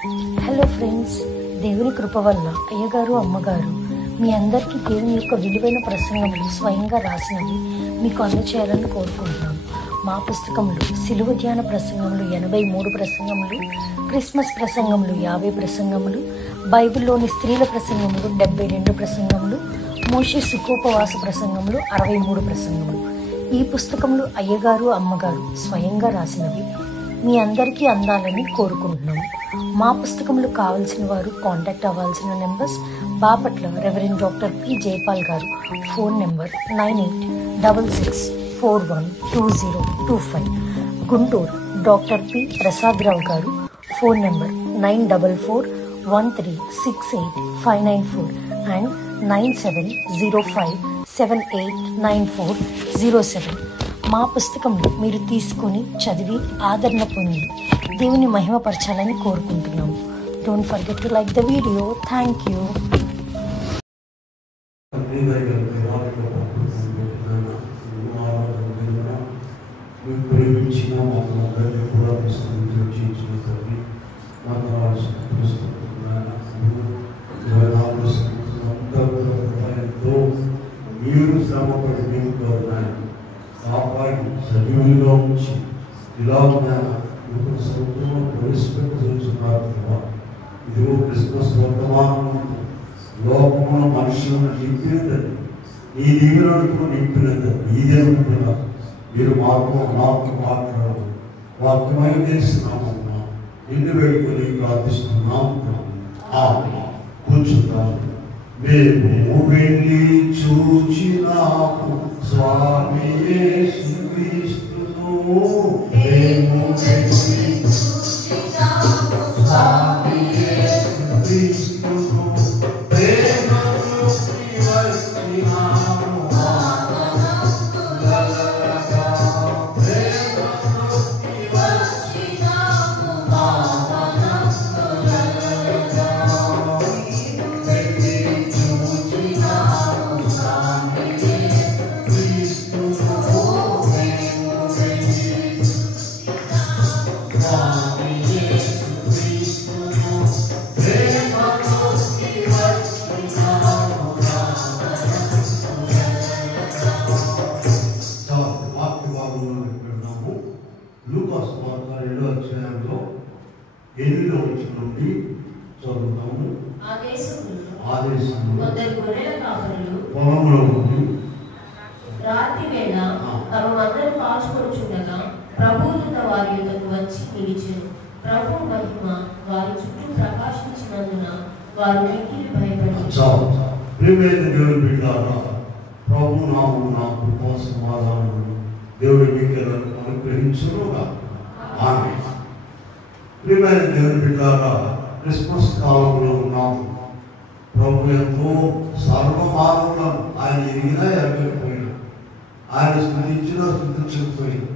Hello friends, దేవుని కృప వల్ల అయ్యగారు అమ్మగారు మీ అందరికీ దేవుని యొక్క విలువైన ప్రసంగములు స్వయంగా రాసినవి మీకు అందచేయాలని కోరుకుంటున్నాను. మా పుస్తకంలో సిలువ ధ్యాన ప్రసంగములు 83 ప్రసంగములు, క్రిస్మస్ ప్రసంగములు 50 ప్రసంగములు, బైబిల్లోని స్త్రీల ప్రసంగములు 72 ప్రసంగములు, మోషే సుఖోపవాస ప్రసంగములు 63 ప్రసంగములు. ఈ పుస్తకములు అయ్యగారు అమ్మగారు స్వయంగా రాసినవి మీ అందరికీ అందాలని కోరుకుంటున్నాము. మా పుస్తకములు కావాల్సిన వారు కాంటాక్ట్ అవ్వాల్సిన numbers: Bapatla reverend doctor P Jayapal garu, phone number 9866412025. Guntur doctor P Prasadarao garu, phone number 9413685994 and 9705789407. మా పుస్తకంలో మీరు తీసుకొని చదివి ఆదరణ పొంది దేవుని మహిమపరచాలని కోరుకుంటున్నాము. Don't forget to like the video. Thank you. సజీవులుగా ఉంచి ఇలా సముద్రంలో ప్రవేశపెట్టుతున్నారు. ఇదిగో క్రిస్మస్ వర్తమానం లోకంలో మనుషులను నింపినదండి. ఈ దీవులకు నింపినదండి. ఇదే ఉంటున్నా మీరు మాకు మాట్లాడదు వాక్యమై చేస్తున్నాము. నిన్ను వేడుకొని ప్రార్థిస్తున్నాము. కూర్చున్నాము. మేము వెళ్ళి చూచినాము స్వామి యేసుక్రీస్తును. మేము వెళ్ళి చూచినాము స్వామి యేసుక్రీస్తును. ప్రేమను వచ్చినాము మానవులగా. ప్రేమను వచ్చినాము మానవులగా. లూకా సువార్త 7వ అధ్యాయంలో 8వ వచనం నుండి చదువుతాము. ఆదేశంలో పొలంలో ఉండి రాత్రి వేళ తమ మందను కాచుకొనుచుండగా ప్రభుదూత వారి యొద్దకు వచ్చి నిలిచెను. ప్రభు మహిమ వారి చుట్టూ ప్రకాశించినందున వారు మిక్కిలి భయపడ్డారు. దేవుని బిడ్డలారా, ప్రభు నామమున నా కృపా సమాధానములు దేవుడి మీకు అనుగ్రహించునుగా. ఆమేన్. ప్రియమైన దేవుని బిడ్డలారా, క్రిస్మస్ కాలంలో ఉన్నాము. ప్రభు ఎంతో సర్వమానవులను ఆయన ఎరిగినా ఎరగకపోయినా, ఆయన స్థుతించినా స్థుతించకపోయినా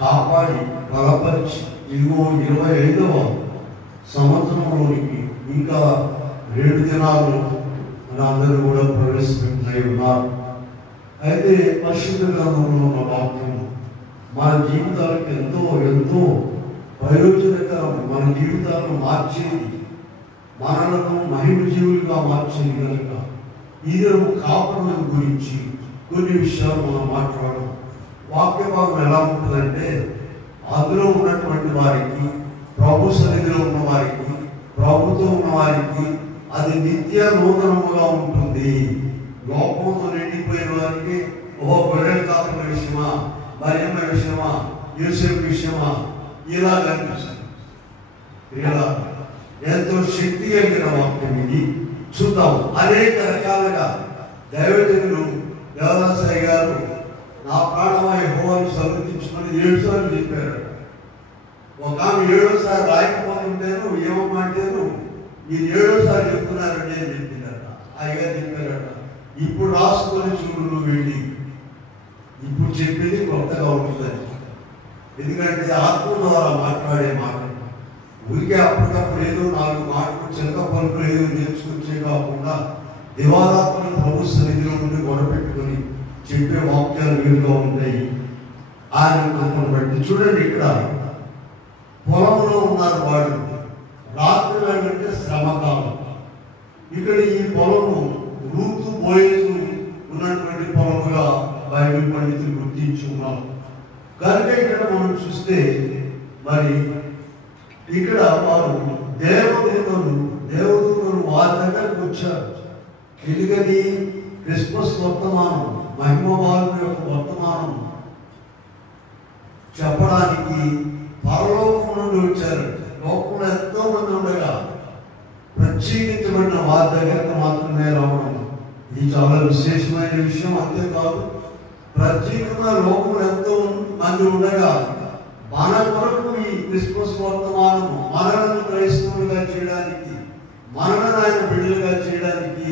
కాపాడి బలపరిచి ఇదిగో 25వ సంవత్సరంలోనికి ఇంకా 7 దినాలు అందరూ కూడా ప్రవేశపెట్టై ఉన్నారు. అయితే పరిశుద్ధ గ్రంథంలో ఉన్న వాక్యం మన జీవితాలకు ఎంతో ఎంతో ప్రయోజనకరం, మన జీవితాలను మార్చేది, మనలను మహిమ జీవులుగా మార్చేది కనుక ఈ దినము కాపాడుల గురించి కొన్ని విషయాలు మనం మాట్లాడడం. వాక్య భాగం ఎలా ఉంటుందంటే, అందులో ఉన్నటువంటి వారికి, ప్రభు సన్నిధిలో ఉన్న వారికి, ప్రభుతో ఉన్న వారికి అది నిత్య నూతనముగా ఉంటుంది. లోకంతో నిండిపోయిన వారికి గొర్రెల కాపుల విషయమా, మరియమ్మ విషయమా, యోసేపు విషయమా ఇలా కనిపిస్తుంది. ఇలా ఎంతో శక్తి కలిగిన వాక్యం ఇది. చూద్దాం. అనేక రకాలుగా దైవజనులు దేవదాసయ్య గారు నా ప్రాణమా యెహోవాను సమర్పించుకొని 7 సార్లు చెప్పారు. ఒక ఆమె 7వసారి రాయకపోతుంటేను ఏమంటేను మీరు 7వసారి చెప్తున్నారండి అని చెప్పిందట. అయ్యగా చెప్పారట, ఇప్పుడు రాసుకొని చూడు నువ్వు వెళ్ళి, ఇప్పుడు చెప్పేది కొత్తగా ఉంటుందని. ఎందుకంటే ఆత్మ ద్వారా మాట్లాడే మాట ఊరికే అప్పటికప్పుడు ఏదో 4 మాటలు చిలక పలుకులు ఏదో నేర్చుకొచ్చే కాకుండా దివారాత్మను ప్రభు సన్నిధిలో నుండి గొడవపెట్టుకొని చెప్పే వాక్యాలు వీలుగా ఉంటాయి. ఆయన బట్టి చూడండి, ఇక్కడ పొలంలో ఉన్నారు వాళ్ళు. ఇక్కడ ఈ పొలము రూతు బోయజు ఉన్నటువంటి పొలముగా బైబిల్ పండితులు గుర్తించుకున్నారు. కనుక ఇక్కడ మనం చూస్తే మరి ఇక్కడ వారు దేవదూతలు వారి దగ్గరకు వచ్చారు. ఎందుకని క్రిస్మస్ వర్తమానం, మహిమ వారి యొక్క వర్తమానం చెప్పడానికి పరలోకం నుండి వచ్చారు. లోకంలో ఎంతో మంది ఉండగా ప్రత్యేకించబడిన వారి దగ్గరకు మాత్రమే రావడం ఇది చాలా విశేషమైన విషయం. అంతేకాదు ప్రత్యేకంగా లోకంలో ఎంతో మంది ఉండగా మన కొరకు ఈ క్రిస్మస్ వర్తమానము మనలను క్రైస్తవులుగా చేయడానికి, మనలను ఆయన బిడ్డలుగా చేయడానికి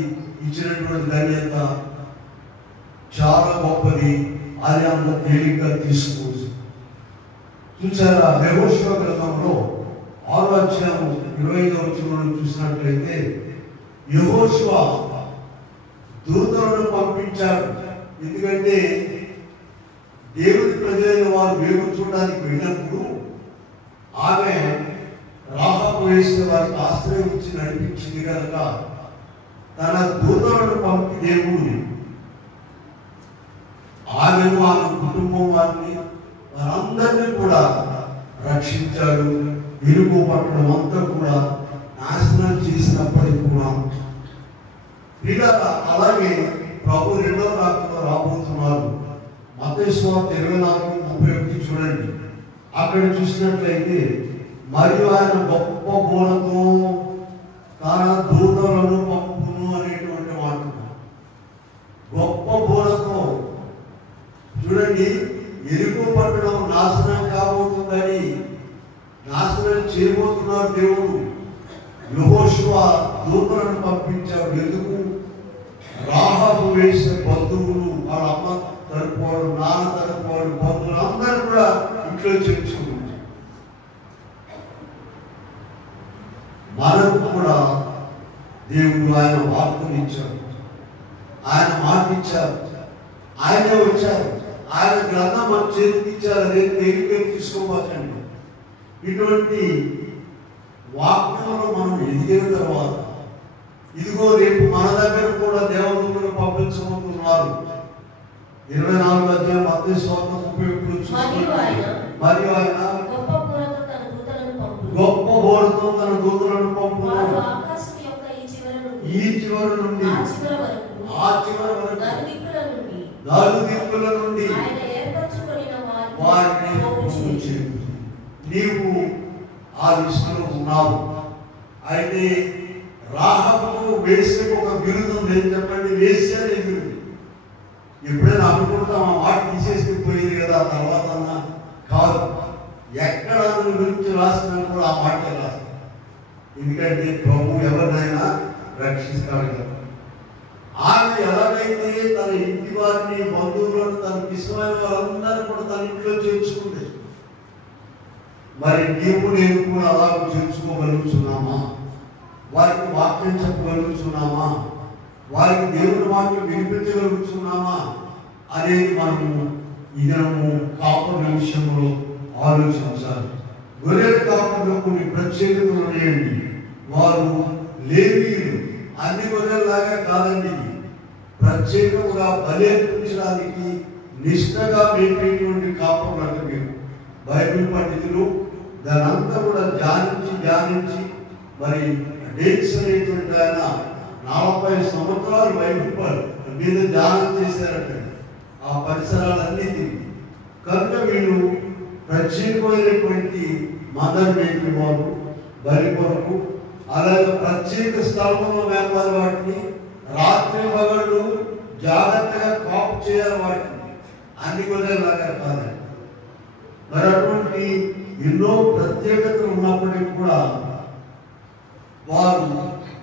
ఇచ్చినటువంటి ధన్యత చాలా గొప్పది. అది అంత తేలిగ్గా తీసుకోవచ్చు. చూసారా, యెహోషువ గ్రంథంలో 6వ అధ్యాయం 25వ వచనంలో చూసినట్లయితే యెహోషువ దూతలను పంపించాడు. ఎందుకంటే దేవుని ప్రజలైన వారు వేగు చూడడానికి వెళ్ళినప్పుడు ఆమె రాహాబు వేసిన వారికి ఆశ్రయం ఇచ్చి నడిపించింది కనుక తన దూతలను పంపి దేవుడు ఆమెను, ఆమె కుటుంబం వారందరినీ కూడా రక్షించాడు. ఇరుగు పట్టణం అంతా కూడా నాశనం చేసినప్పటికీ కూడా అలాగే ప్రభు రెండవ రాకడలో రాబోతున్నారు. మత్తయి సువార్త 24:31 చూడండి. అక్కడ చూసినట్లయితే మరియు ఆయన గొప్ప బోలతో తన దూతలను పంపును అనేటువంటి మాట. గొప్ప బోలతో చూడండి, ఎరుగు పట్టడం నాశనం కాబోతుందని, నాశనం చేయబోతున్నారు దేవుడు. యెహోషువ దూతలను పంపించాడు. ఎందుకు? రాహాబు వేసిన బంధువులు, వాళ్ళ అమ్మ తరపువాడు, నాన్న తరపువాడు, బంధువులు అందరూ కూడా ఇంట్లో చేర్చుకుంటారు. మనకు కూడా దేవుడు ఆయన వార్తలు ఇచ్చాడు, ఆయన మాట ఇచ్చారు, ఆయనే వచ్చారు, ఆయన గ్రంథం మన చేతికి ఇచ్చారు. అదే తేలిగ్గా తీసుకోవచ్చండి. ఇటువంటి వాక్యంలో మనం ఎదిగిన తర్వాత ఇదిగో రేపు మన దగ్గర కూడా దేవదూతలు పంపించబోతున్నారు. 24వ అధ్యాయం మత్తయి సువార్త 31 మరియు ఆయన గొప్ప బోరతో తన దూతలను పంపుతారు. ఈ చివరి నుండి ఆ చివరి వరకు నలుదిక్కుల నుండి వారిని నీవు ఆ లిస్టులో ఉన్నావు. అయితే రాహాబుకు వేసే ఒక బిరుదు నేను చెప్పండి, వేసేది బిరుదు. ఎప్పుడైనా అనుకుంటాం ఆ మాట తీసేసుకుపోయింది కదా తర్వాత అన్నా కాదు. ఎక్కడ గురించి రాసినా కూడా ఆ మాట రాస్తాం. ఎందుకంటే ప్రభు ఎవరినైనా రక్షిస్తాడు కదా. ఆమె ఎలాగైతే తన ఇంటి వారిని, బంధువులను, తనకి ఇష్టమైన వారందరూ కూడా తన ఇంట్లో చేర్చుకుంది, మరి నీవు నేను కూడా అలా చేర్చుకోగలుగుతున్నామా? వారికి వాక్యం చెప్పగలుగుతున్నామా? వారికి దేవుని వాక్యం వినిపించగలుగుతున్నామా అనేది మనము ఈ దినము కాపుల విషయంలో ఆలోచించాలి. గొర్రెల కాపుల్లో కొన్ని ప్రత్యేకతలు ఉన్నాయండి. వారు లేవీయులు, అన్ని గొర్రెల్లాగా కాదండి. ప్రత్యేకంగా బలి అర్పించడానికి నిష్ఠగా మేపేటువంటి కాపులు అంటే బైబిల్ పండితులు దాని అంతా కూడా ధ్యానించి మరి డేట్స్ అనేటువంటి ఆయన 40 సంవత్సరాలు బైబిల్ మీద ధ్యానం చేశారట. ఆ పరిసరాలన్నీ కనుక వీళ్ళు ప్రత్యేకమైనటువంటి మదర్ మేపి వారు బలి కొరకు, అలాగే ప్రత్యేక స్థలంలో మేపాలి వాటిని, రాత్రి పగళ్ళు జాగ్రత్తగా కాపు చేయాలి వాటిని. అన్ని కొద్దిలాగా కాదండి. మరి అటువంటి ఎన్నో ప్రత్యేకతలు ఉన్నప్పటికీ కూడా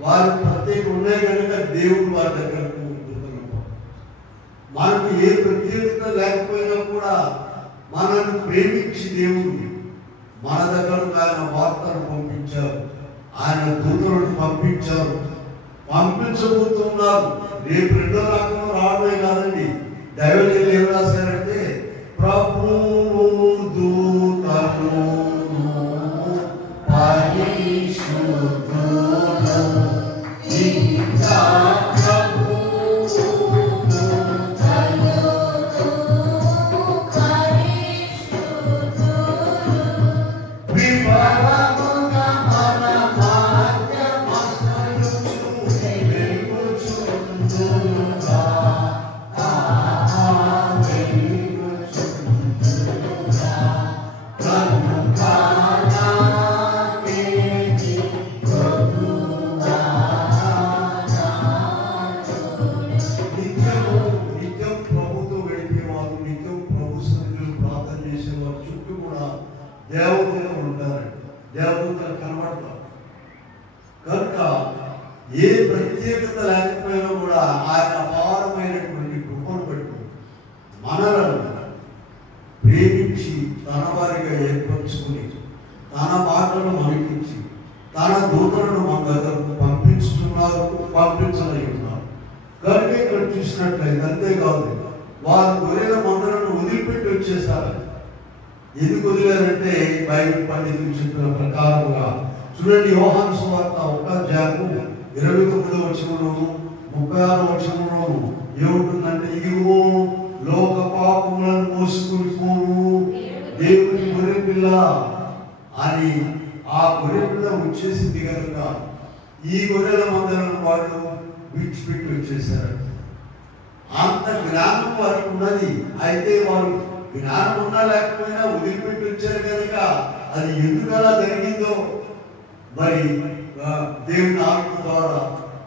వారి ప్రత్యేక ఉన్నాయి కనుక దేవుడు వారి దగ్గరకు మనకు ఏ ప్రత్యేకత లేకపోయినా కూడా మనల్ని ప్రేమించి దేవుడు మన దగ్గరకు ఆయన వార్తను పంపించారు, ఆయన దూతలను పంపించారు, పంపించబోతున్నారు. రేపు రెండో రకంలో రావడమే కాదండి. దైవజనులు ఏం రాశారంటే ప్రభు దూతలు పరిశుద్ధులు కనుక ఏ ప్రత్యేకత లేకపోయినా కూడా ఆయన అపారమైనటువంటి కృపను బట్టి మనలను ప్రేమించి తన వారిగా ఏర్పరచుకుని తన మాటలు మనకించి తన దూతలను మన దగ్గరకు పంపించలై ఉన్నారు. కనుక ఇక్కడ చూసినట్లయితే అంతేకాదు, వారు గొర్రెల మందలను వదిలిపెట్టి వచ్చేసారు. ఎందుకు వదిలేదంటే బైబిల్ పండితులు చెప్పిన ప్రకారముగా చూడండి, యోహాను సువార్త 1వ అధ్యాయము 29వ వచనంలోను 36వ వచనంలోను ఏముంటుందంటే, ఇదిగో లోక పాపములను మోసుకుని పోను దేవుని గొర్రె పిల్ల అని ఆ గొర్రె పిల్ల వచ్చేసింది కనుక ఈ గొర్రెల మందలను వాళ్ళు విడిచిపెట్టి వచ్చేసారు. అంత జ్ఞానం వారికి ఉన్నది. అయితే వారు జ్ఞానం ఉన్నా లేకపోయినా వదిలిపెట్టి వచ్చారు కనుక అది ఎందుకు అలా జరిగిందో మరి దేవుని ఆత్మ ద్వారా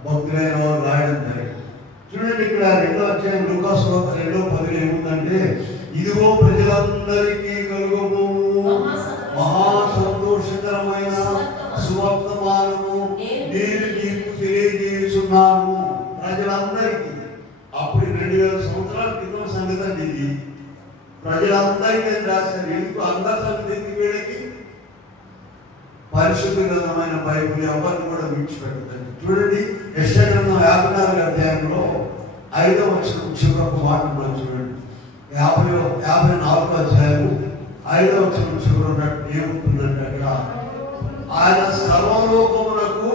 భక్తులైన వారు రాయడం జరిగింది. చూడండి, ఇక్కడ 2వ అధ్యాయం లూకాసు వార్త 2:10 ఏముందంటే, ఇదిగో ప్రజలందరికీ కలుగబో మహా సంతోషకరమైన సువర్తమానము నేను నీకు తెలియజేస్తున్నాను. ప్రజలందరికీ, అప్పుడు 2000 సంవత్సరాల క్రితం సంగతి అండి ఇది. ప్రజలందరికీ రాశారు. ఎందుకు అందరి సంగతి వీళ్ళకి పరిశుద్ధ గ్రంథమైన బైబిల్ ఎవరిని కూడా విడిచిపెట్టదండి. చూడండి, యెషయా గ్రంథం 54వ అధ్యాయంలో 5వ వచనం చివరకు మాట చూడండి. 54వ అధ్యాయము 5వ వచనం చివర ఉన్నట్టు ఏముంటుందంటే, అక్కడ ఆయన సర్వలోకమునకు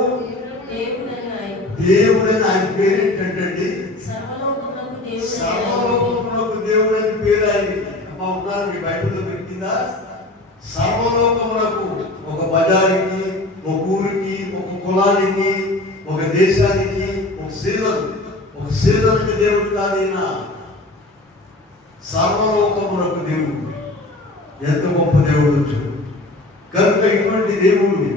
దేవుడని ఆయన పేరు ఏంటంటే, సర్వలోకమునకు దేవుడని పేరు ఆయన ఉన్నారు. మీ బైబిల్లో పెట్టిందా? సర్వలోకమునకు, ఒక బజారుకి, ఒక ఊరికి, ఒక కులానికి, ఒక దేశానికి, ఒక సీజన్కి దేవుడు కాదైనా సర్వలోకమునకు దేవుడు. ఎంత గొప్ప దేవుడు చూడు. కనుక ఇటువంటి దేవుడు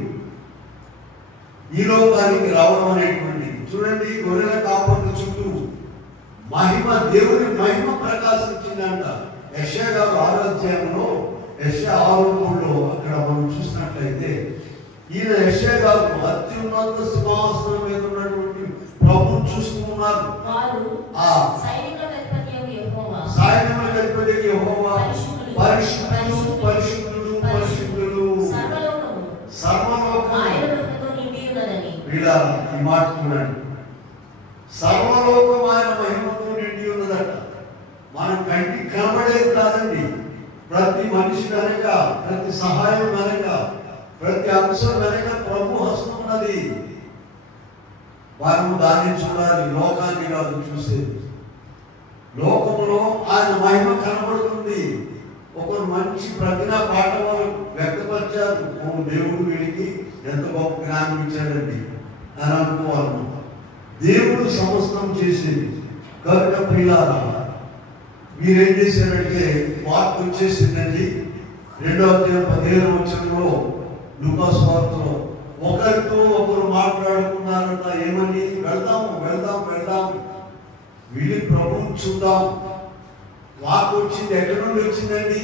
ఈ లోకానికి రావడం అనేటువంటిది చూడండి. గొర్రెల కాపర్ల చుట్టూ మహిమ, దేవుని మహిమ ప్రకాశించిందంట. యెషయా గారు 6వ అధ్యాయంలో యెషయా 6:3లో అక్కడ మనం చూసినట్లయితే, ఈయన యెషయా గారు అత్యున్నత సింహాసనం మీద ఉన్నటువంటి ప్రభువు చూస్తున్నారు. సైన్యముల అధిపతి యెహోవా పరిశుద్ధుడు పరిశుద్ధుడు పరిశుద్ధుడు సర్వలోకం. వీళ్ళ ఈ మాట చూడండి, సర్వలోకం ఆయన మహిమతో నిండి ఉన్నదట. మన కంటికి కనబడేది కాదండి. ప్రతి మనిషి వెనక, ప్రతి సహాయం వెనక, ప్రతి అంశం వెనక ప్రభు హస్తం ఉన్నది. వారు దాన్ని చూడాలి, లోకాన్ని కాదు చూసేది. లోకంలో ఆయన మహిమ కనబడుతుంది. ఒకరు మంచి ప్రజ్ఞా పాఠవాలు వ్యక్తపరిచారు. దేవుడు వీడికి ఎంత గొప్ప జ్ఞానం ఇచ్చాడండి అని అనుకోవాలి. దేవుడు సమస్తం చేసేది. కనుక ప్రియులారా, మీరేం చేశారంటే, వార్త వచ్చేసిందండి. 2వ అధ్యాయం 15వ వచనంలో లూకాసు వార్తలో ఒకరితో ఒకరు మాట్లాడుకున్నారంట. ఏమని? వెళ్దాం వెళ్దాం వెళ్దాం, వీళ్ళి ప్రభువుని చూద్దాం. వార్త వచ్చింది. ఎక్కడి నుండి వచ్చిందండి?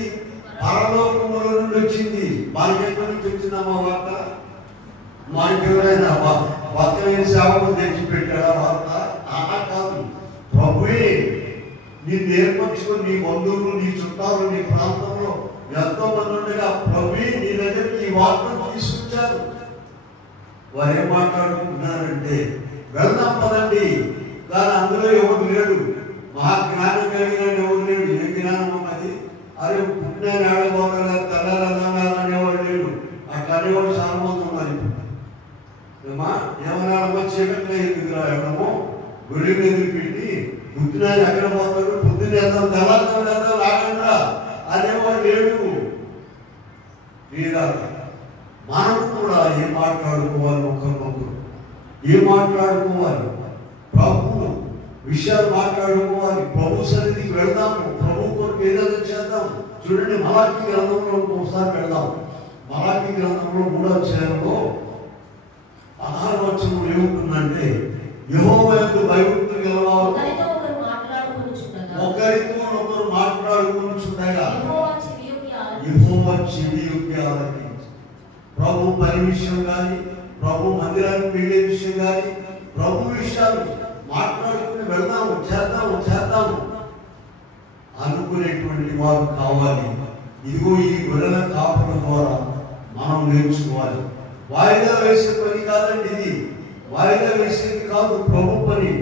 పరలోకముల నుండి వచ్చింది. మనకి ఎక్కడి నుంచి వచ్చిందమ్మా వార్త? మనకి ఎవరైనా భక్తులైన సేవకులు తెచ్చిపెట్టాడా వార్త? అలా కాదు, ప్రభువే నిన్ను ఏర్పరచుకొని నీ బంధువులు, నీ చుట్టాలు, నీ ప్రాంతంలో ఎంతో మంది ఉండగా ప్రభువే నీ దగ్గరికి ఈ వార్తను తీసుకొచ్చారు. వారు ఏం మాట్లాడుకుంటున్నారంటే, వెళ్దాం పదండి. కానీ అందులో ఎవరు లేడు. మహా జ్ఞానం కలిగిన ఎవరు లేడు. ఏ జ్ఞానం అన్నది? అరే పుట్టిన ఆడబోగా తెల్లారనేవాడు లేడు. అట్లా అనేవాడు చాలా మంది ఉన్నారు. ఏమన్నా చీకట్లో ఎందుకు రాయడము, గుడి మీద పెట్టి పుట్టిన ఎక్కడ పోతాడు, పొద్దున్న వెళ్దాం, తెల్లారుతాం వెళ్దాం, రాకుండా అనేవాడు లేడు. మనం కూడా ఏం మాట్లాడుకోవాలి? ఒకరినొకరు ఏం మాట్లాడుకోవాలి? ప్రభు విషయాలు మాట్లాడుకోవాలి. ప్రభు సన్నిధికి వెళ్దాము. ప్రభు కొరకు ఏదైనా చేద్దాం. చూడండి, మలాకీ గ్రంథంలో ఒకసారి వెళ్దాం. మలాకీ గ్రంథంలో 3వ అధ్యాయంలో 16వ వచనం ఏముంటుందంటే, యెహోవా యందు భయభక్తులు గలవారు ఒకరితో ఒకరు మాట్లాడుకుంటుండగా యెహోవా చెవి యొగ్గి ఆలకించు. ప్రభు పని విషయం కానీ, ప్రభు మందిరానికి వెళ్ళే విషయం కానీ ప్రభు విషయాలు మాట్లాడుకుని వెళ్దాము, చేద్దాము అనుకునేటువంటి వారు కావాలి. ఇదిగో ఈ గొర్రెల కాపుల ద్వారా మనం నేర్చుకోవాలి. వాయిదా వేసే పని కాదండి ఇది, వాయిదా వేసేది కాదు, ప్రభు పని.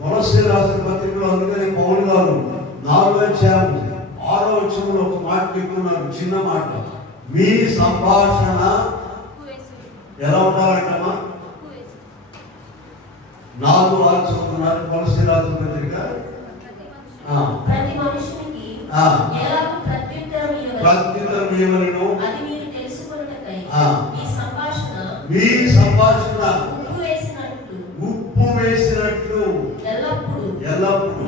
కొలస్సీ రాసిన పత్రికలో అందుకని పౌలు గారు 4వ అధ్యాయం 6వ వచనంలో ఒక మాట చెప్తున్నారు, చిన్న మాట. మీ సంభాషణ ఎలా ఉండాలంటమ్మా? 4:6 చదువుతున్నారు కొలస్సీ రాసిన పత్రిక. ప్రతి మనుషునికి ఎలాగూ ప్రత్యుత్తరం ఇవ్వవలెనో అది మీరు తెలుసుకొనుటకై మీ సంభాషణ ఉప్పు వేసినట్లు ఎల్లప్పుడూ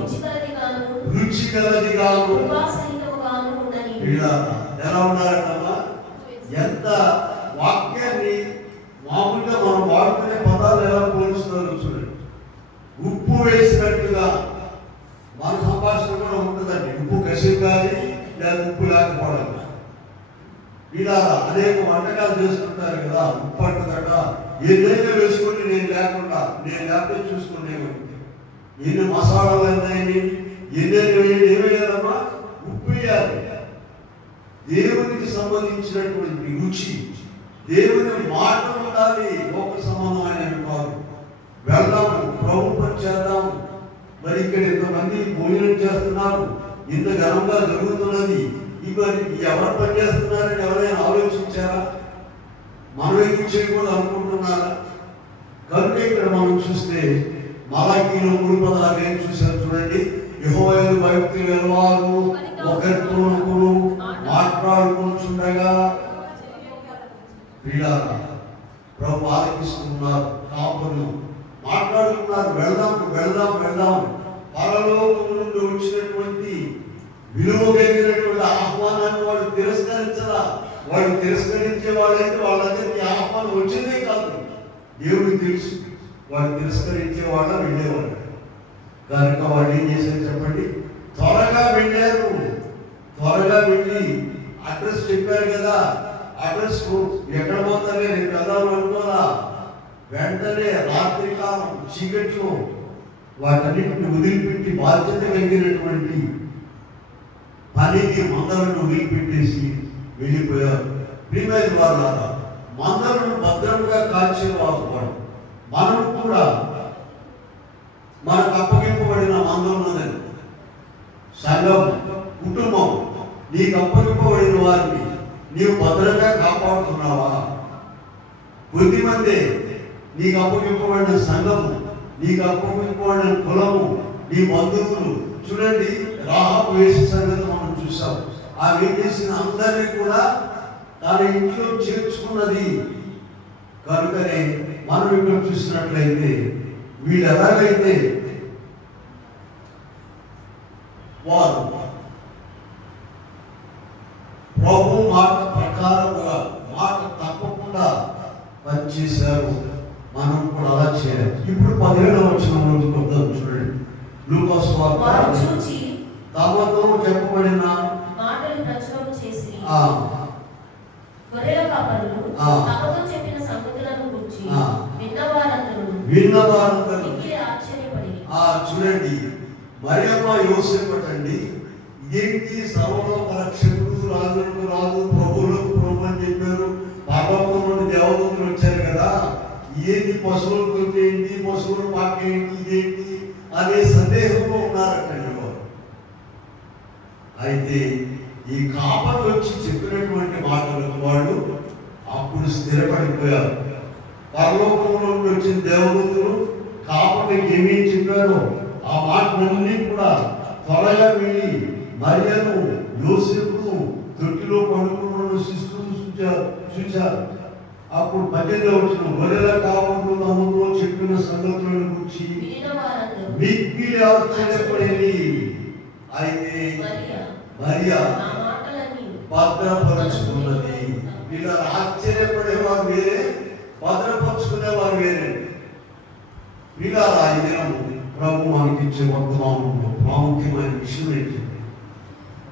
రుచికలదిగాను ఎలా ఉండాలంటమ్మా? ఎంత వాక్యాన్ని మామూలుగా మనం వాడుకునే పదాలు ఎలా పోలుస్తున్నారో చూడండి. ఉప్పు వేసినట్టుగా మన సంభాషణ కూడా ఉంటుందండి. ఉప్పు కసిగాలి లేదా ఉప్పు లేకపోవడం. ఇలా అనేక వంటకాలు చేసుకుంటారు కదా, ఉప్పు అంటుందట. ఏదైనా వేసుకోండి, నేను లేకపోతే చూసుకునేవి. ఎన్ని మసాలాలు అన్నాయని ఏమయ్యారమ్మా? ఉప్పు వేయాలి. దేవునికి సంబంధించినటువంటి రుచి, దేవుని మాట ఉండాలి. ఒక సంబంధమైన కాదు. వెళ్దాము, ప్రభు పని చేద్దాము. మరి ఇక్కడ ఇంతమంది భోజనం చేస్తున్నారు, ఇంత ఘనంగా జరుగుతున్నది. మరి ఎవరు పని చేస్తున్నారని ఎవరైనా ఆలోచించారా? మనం ఎందుకు చేయకూడదు అనుకుంటున్నారా? కనుక ఇక్కడ మనం చూస్తే మలాకీలో 3:16 ఏం చూసారు చూడండి. యెహోవా భక్తులు వారు ఒకరితో ఒకరు మాట్లాడుకుంటుండగా ప్రభు ఆలకిస్తున్నారు. కాపులు మాట్లాడుతున్నారు, వెళ్దాం. పరలోకం నుండి వచ్చినటువంటి విలువ కలిగినటువంటి ఆహ్వానాన్ని వాడు తిరస్కరించరా? వాడు తిరస్కరించే వాళ్ళైతే వాళ్ళందరికీ ఆహ్వానం వచ్చేదే కాదు. దేవుడికి తెలుసు వాడు తిరస్కరించే వాళ్ళ వెళ్ళేవాడు. కనుక వాడు ఏం చేశారు చెప్పండి? త్వరగా వెళ్ళారు. త్వరగా వెళ్ళి అడ్రస్ చెప్పారు కదా, అడ్రస్ ఎక్కడ పోతారే నేను కదాలు అనుకోరా. వెంటనే రాత్రి కాలం చీకట్లో వాటన్నిటిని వదిలిపెట్టి బాధ్యత కలిగినటువంటి పనికి మందలను వదిలిపెట్టేసి వెళ్ళిపోయారు. ప్రియమైన వారులారా, మందలను భద్రంగా కాల్చేవారు వాడు. మనం కూడా మనకు అప్పగింపబడిన మందం ఉన్నదని సంఘం, కుటుంబం, నీకు అప్పగింపబడిన వారిని నీవు భద్రంగా కాపాడుతున్నావా? కొద్దిమంది నీకు అప్పగింపబడిన సంఘము, నీకు అప్పగింపబడిన కులము, నీ బంధువులు. చూడండి, రాహాబు వేసే సంగతి మనం చూసాం. ఆమె చేసిన అందరినీ కూడా తన ఇంట్లో చేర్చుకున్నది. కనుకనే మనం ఇక్కడ చూసినట్లయితే వీళ్ళు ఎలాగైతే వారు ప్రభు మాట ప్రకారముగా మాట తప్పకుండా పనిచేశారు, మనం కూడా అలా చేయాలి. ఇప్పుడు 17వ వచనంలో కొద్దాం చూడండి. లూకా సువార్త తమతో చెప్పబడిన మాటలు ప్రచురం చేసి గొర్రెల కాపరులు తమతో చెప్పిన సంగతులను గురించి విన్నవారందరూ ఆశ్చర్యపడి చూడండి, మరియమ్మ యోసేపు అండి, ఇదేంటి సర్వలోక రక్షకుడు, రాజులకు రాజు, ప్రభువులకు ప్రభు అని చెప్పారు. పరలోకం నుండి దేవదూతలు వచ్చారు కదా, ఏంటి పశువులకు ఏంటి, పశువుల పాక ఏంటి, ఇదేంటి అనే సందేహంలో ఉన్నారటండి వారు. అయితే ఈ కాపర్లు వచ్చి చెప్పినటువంటి మాటలకు వాళ్ళు అప్పుడు స్థిరపడిపోయారు. పరలోకంలో నుండి వచ్చిన దేవదూతలు కాపర్లకు ఏమేం చెప్పారో ఆ మాటలన్నీ కూడా త్వరగా వెళ్ళి మరియను, యోసేపును తొట్టిలో పడుకున్న శిశువును చూచారు. అప్పుడు 18వ వచనం, గొర్రెల కాపరులు తమతో చెప్పిన సంగతులను గురించి మిక్కిలి ఆశ్చర్యపడింది. అయితే మరియా భద్రపరుచుకున్నది. ఇలా ఆశ్చర్యపడేవారు వేరే, భద్రపరుచుకునేవారు వేరే. ఇలా ఈ దినం ప్రభు మనకిచ్చే వర్తమానంలో ప్రాముఖ్యమైన విషయం ఏంటంటే,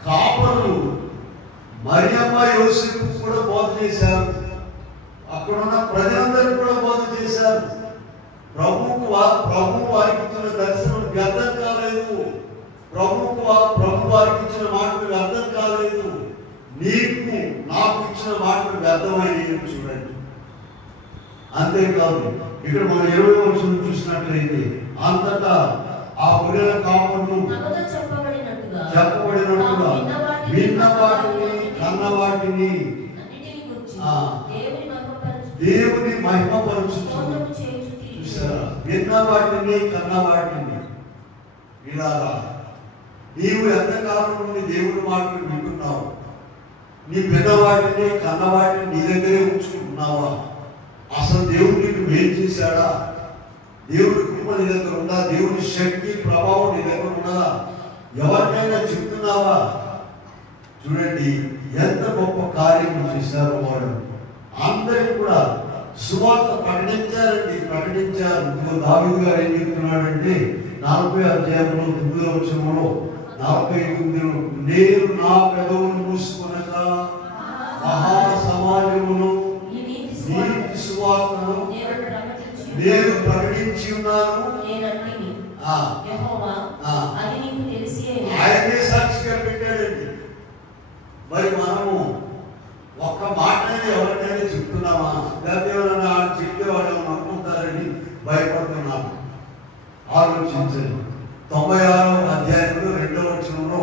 కాపరులు మరియమ్మ యోసేపు కూడా బోధ చేశారు. ఆ అక్కడ ఉన్న ప్రజలందరూ కూడా బోధ చేశారు. ప్రభు వారికి ఇచ్చిన దర్శనం వ్యర్థం కాలేదు. ప్రభు వారికి ఇచ్చిన మాటలు వ్యర్థం కాలేదు. నీకు నాకు ఇచ్చిన మాటలు వ్యర్థమైనవి చూడండి. అంతేకాదు ఇక్కడ మనం 20వ వచనం చూసినట్లయితే అంతటా ఆ గొర్రెల కాపరులు చెప్పబడినట్టుగా విన్న వాటిని కన్న వాటిని దేవుని మహిమపరుచుచున్నారు. చూసారా? విన్న వాటిని కన్న వాటిని. ఇలాగా నీవు ఎంతకాలం నుండి దేవుని మాటలు వింటున్నావు? నీ విన్న వాటిని కన్న వాటిని నీ దగ్గరే ఉంచుకుంటున్నావా? అసలు దేవుడు నీకు మేలు చేశాడా? దేవుడి కృప నీ దగ్గర ఉందా? దేవుని శక్తి ప్రభావం నీ దగ్గర ఉన్నదా? ఎవరికైనా చెప్తున్నావా? చూడండి ఎంత గొప్ప కార్యం చేశారు వాడు. అందరికి కూడా సువార్త ప్రకటించారు. దావీదు గారు ఏం చెప్తున్నాడంటే 40వ అధ్యాయంలో 9వ వచనంలో 49 నేను నా పెదవులు మూసుకొనగా మహా సమాజమును నీతి సువార్తను నేను ప్రకటించి ఉన్నాను. ఆయనే సాక్షిగా పెట్టాడండి. మరి మనము ఒక్క మాటనే ఎవరికైనా చెప్తున్నామా? లేకపోతే ఎవరైనా చెప్తే వాళ్ళు అనుకుంటారని భయపడుతున్నాము. ఆలోచించండి. 96వ అధ్యాయంలో 2వ వచనంలో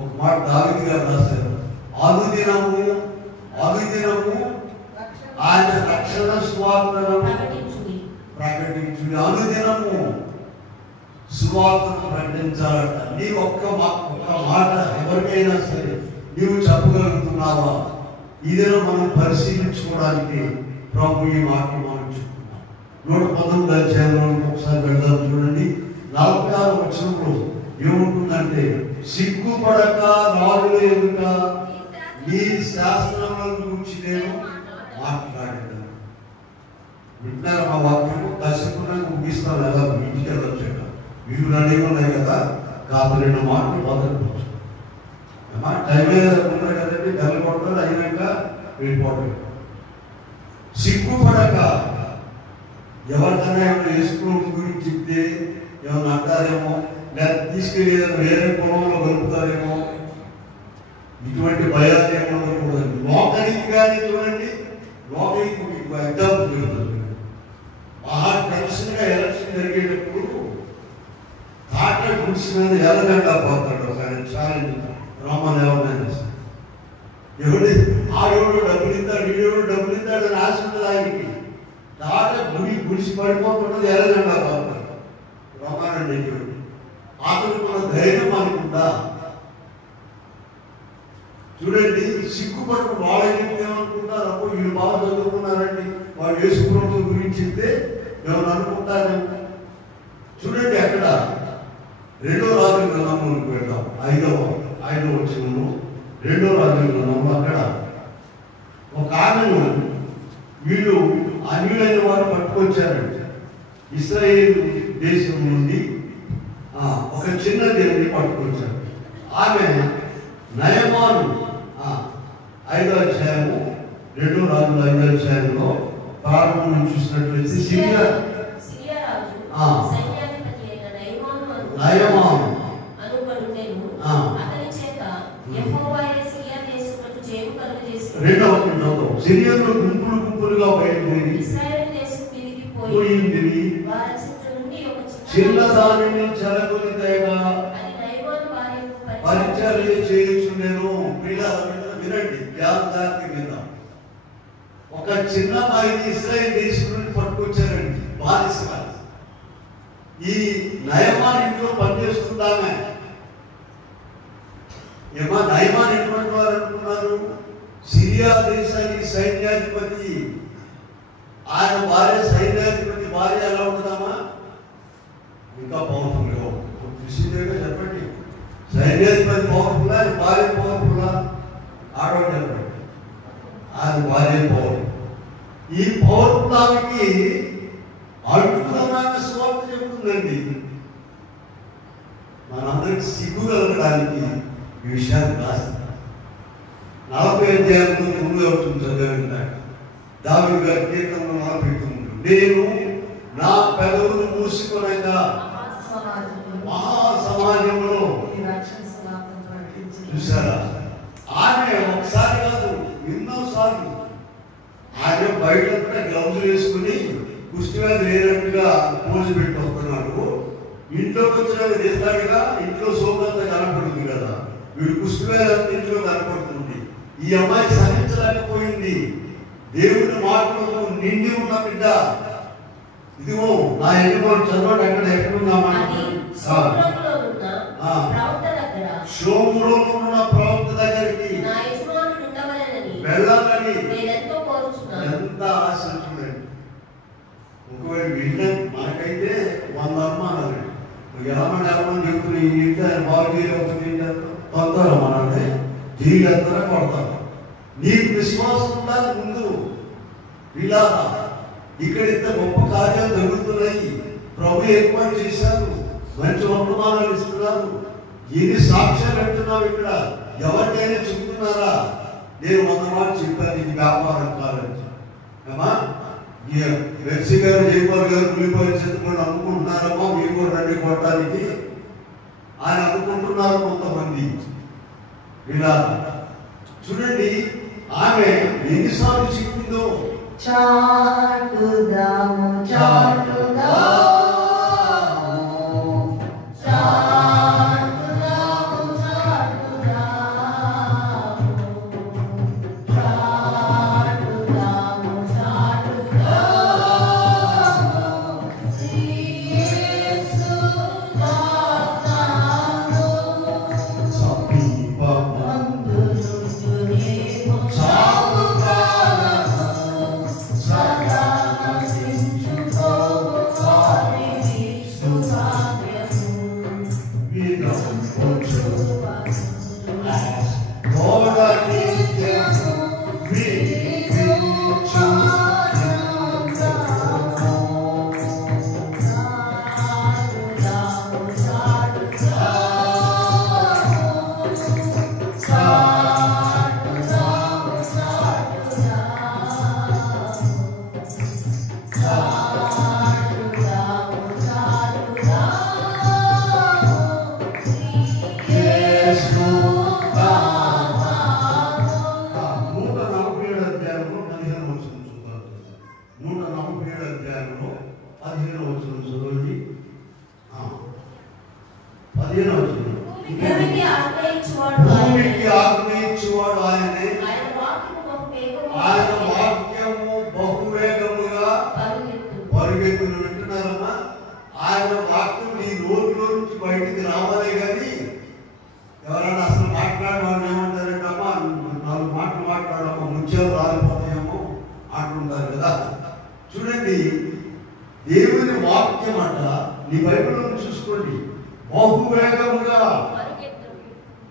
ఒక మాట దావీదు గారు రాశారు. అనుదినము ఆయన రక్షణ సువార్తను ప్రకటించుడి. అనుదినము సువార్తను ప్రకటించాలట. నీ ఒక్క మాట ఎవరికైనా సరే నీవు చెప్పగలుగుతున్నావా? ఇదేనా మనం పరిశీలించుకోవడానికి ప్రభు ఈ మాటలు మనం చెప్తున్నాం. 119వ అధ్యాయంలో ఒకసారి వెళ్దాం. చూడండి 46వ వచనంలో ఏముంటుందంటే సిగ్గుపడక రాజుల ఎదుట నీ శాస్త్రముల గురించి నేను మాట్లాడాను. వింటారు మా వాక్యము. కష్టపడినా ముగిస్తాను కదా, ఇంటికి వెళ్ళొచ్చాక వీళ్ళు రెడీగా ఉన్నాయి కదా. కాబట్టి 2 మాటలు మొదలుపోవచ్చు. టైం కదా కదండి. డబ్బులు కొడతారు అయినాక వెళ్ళిపోవడం. సిగ్గుపడక ఎవరికైనా ఏమైనా వేసుకోవడం గురించి చెప్తే ఏమైనా అంటారేమో, లేదా తీసుకెళ్ళి ఏదైనా వేరే పొలంలో గలుపుతారేమో, ఇటువంటి భయాలు ఏమనుకోకూడదు. లోకరికి కానీ చూడండి, లోకరికి మీకు ఎగ్జాంపుల్ చెబుతుంది. మహా టెన్షన్గా ఎలక్షన్ జరిగేటప్పుడు తాట గుడిసి మీద ఎర్రగంట పోతాడు ఒక ఆయన ఛాలెంజ్. రామన్ ఎవరైనా ఎవరి ఆడేవాడు డబ్బులు ఇస్తాడు, వీడేవాడు డబ్బులు ఇస్తాడు అని ఆశ ఉంటుంది ఆయనకి. తాట గుడిసి పడిపోతుంటుంది, ఎర్రగంట పోతాడు రామానండి. అతను మన ధైర్యం అనుకుంటా. చూడండి సిగ్గుపట్టు వాళ్ళని ఏమనుకుంటారు? అప్పుడు వీళ్ళు బాగా చదువుకున్నారండి, వాళ్ళు వేసుకున్న గురించి చెప్తే ఏమని అనుకుంటారేమో. చూడండి అక్కడ 2వ రాజుల గ్రంథంలోకి వెళ్దాం. 5వ వచనంలో 2వ రాజుల గ్రంథంలో అక్కడ ఒక ఆమెను వీళ్ళు అన్యులైన వారు పట్టుకొచ్చారండి. ఇశ్రాయేలు దేశం నుండి ఒక చిన్న దేవుని పట్టుకొచ్చారు. ఆమె నయమాను 5వ అధ్యాయము 2వ రాజుల 5వ అధ్యాయంలో ప్రారంభం చూసినట్లయితే సిరియా నయమాను రెండవ సిరియాలో గుంపులుగా బయలుదేరి చిన్నదానిని చెరగొని తేగా పరిచర్య చేయుచుండెను. వినండి, ధ్యానానికి విందాం. ఒక చిన్న అమ్మాయిని ఇశ్రాయేలు దేశం నుండి పట్టుకొచ్చారండి బానిసగా. ఈ నయమాన్ ఇంట్లో పనిచేస్తుందామే. నయమాన్ ఎటువంటి వారు అనుకున్నారు? సిరియా దేశానికి సైన్యాధిపతి. ఆయన భార్య సైన్యాధిపతి భార్య ఎలా ఉంటుందమ్మా? ఇంకా పవర్ఫుల్గా చూసిందేగా చెప్పండి. సైన్యాధిపతి పవర్ఫుల్లా, ఆయన భార్య పవర్ఫుల్లా? ఆడవాళ్ళు చెప్పండి. ఆయన భార్య పవర్. ఈ పౌర్ణానికి అడుగుదమైన స్వార్థ చెబుతుందండి. మనందరికి సిగ్గు కలగడానికి ఈ విషయాన్ని రాసింది. 40వ అధ్యాయంలో 9వ వచనం చదివాను. దావీదు గారి కీర్తనలో 49 నేను నా పెదవులు మూసుకొనగా మహాసమాజంలో. చూసారా, ఆమె ఒకసారి కాదు ఎన్నోసార్లు ఆయన బయటంతా గ్లౌజులు వేసుకుని కుష్టివ్యాధి లేనట్టుగా పోజు పెట్టి వస్తున్నాడు. ఇంట్లోకి వచ్చిన చేస్తాడుగా, ఇంట్లో సోకంతా కనపడుతుంది కదా, వీడు కుష్టివ్యాధి అంతా ఇంట్లో కనపడుతుంది. ఈ అమ్మాయి సహించలేకపోయింది. దేవుడి మాటలతో నిండి ఉన్న బిడ్డ. ఇదిగో నా ఎన్నికలు చదవండి, అక్కడ ఎక్కడున్నామా? షోములో ఉన్న ప్రవక్త దగ్గరికి వెళ్ళాలని ఎంత ఆశ ఉంటుందండి. ఒకవేళ వింటే మనకైతే 100 అనుమానాలు. ఎలామని చెప్తున్నా ఈ ఇంటి ఆయన బాగు చేయకపోతే తొందర మనంటే జీవితంతా కొడతారు. నీకు విశ్వాసం ఉండాలి ముందు. ఇలా ఇక్కడ ఇంత గొప్ప కార్యాలు జరుగుతున్నాయి, ప్రభు ఏర్పాటు చేశారు, మంచి వర్తమానాలు ఇస్తున్నారు. ఎన్ని సాక్ష్యాలు పెడుతున్నావు ఇక్కడ, ఎవరికైనా చెప్తున్నారా? నేను 100 మాటలు చెప్పాను, ఇది వ్యాపారం కాదని. ఏమా వెర్సి గారు, జైపాల్ గారు పులిపోయి చెప్పుకొని అనుకుంటున్నారమ్మా మీరు కూడా రండి కొట్టడానికి ఆయన అనుకుంటున్నారు కొంతమంది. ఇలా చూడండి, ఆమె ఎన్నిసార్లు చెప్పిందో. చాటుదాము చాటుదాము దేవుని వాక్యం అంట. నీ బైబిల్లో చూసుకోండి, బహువేగముగా.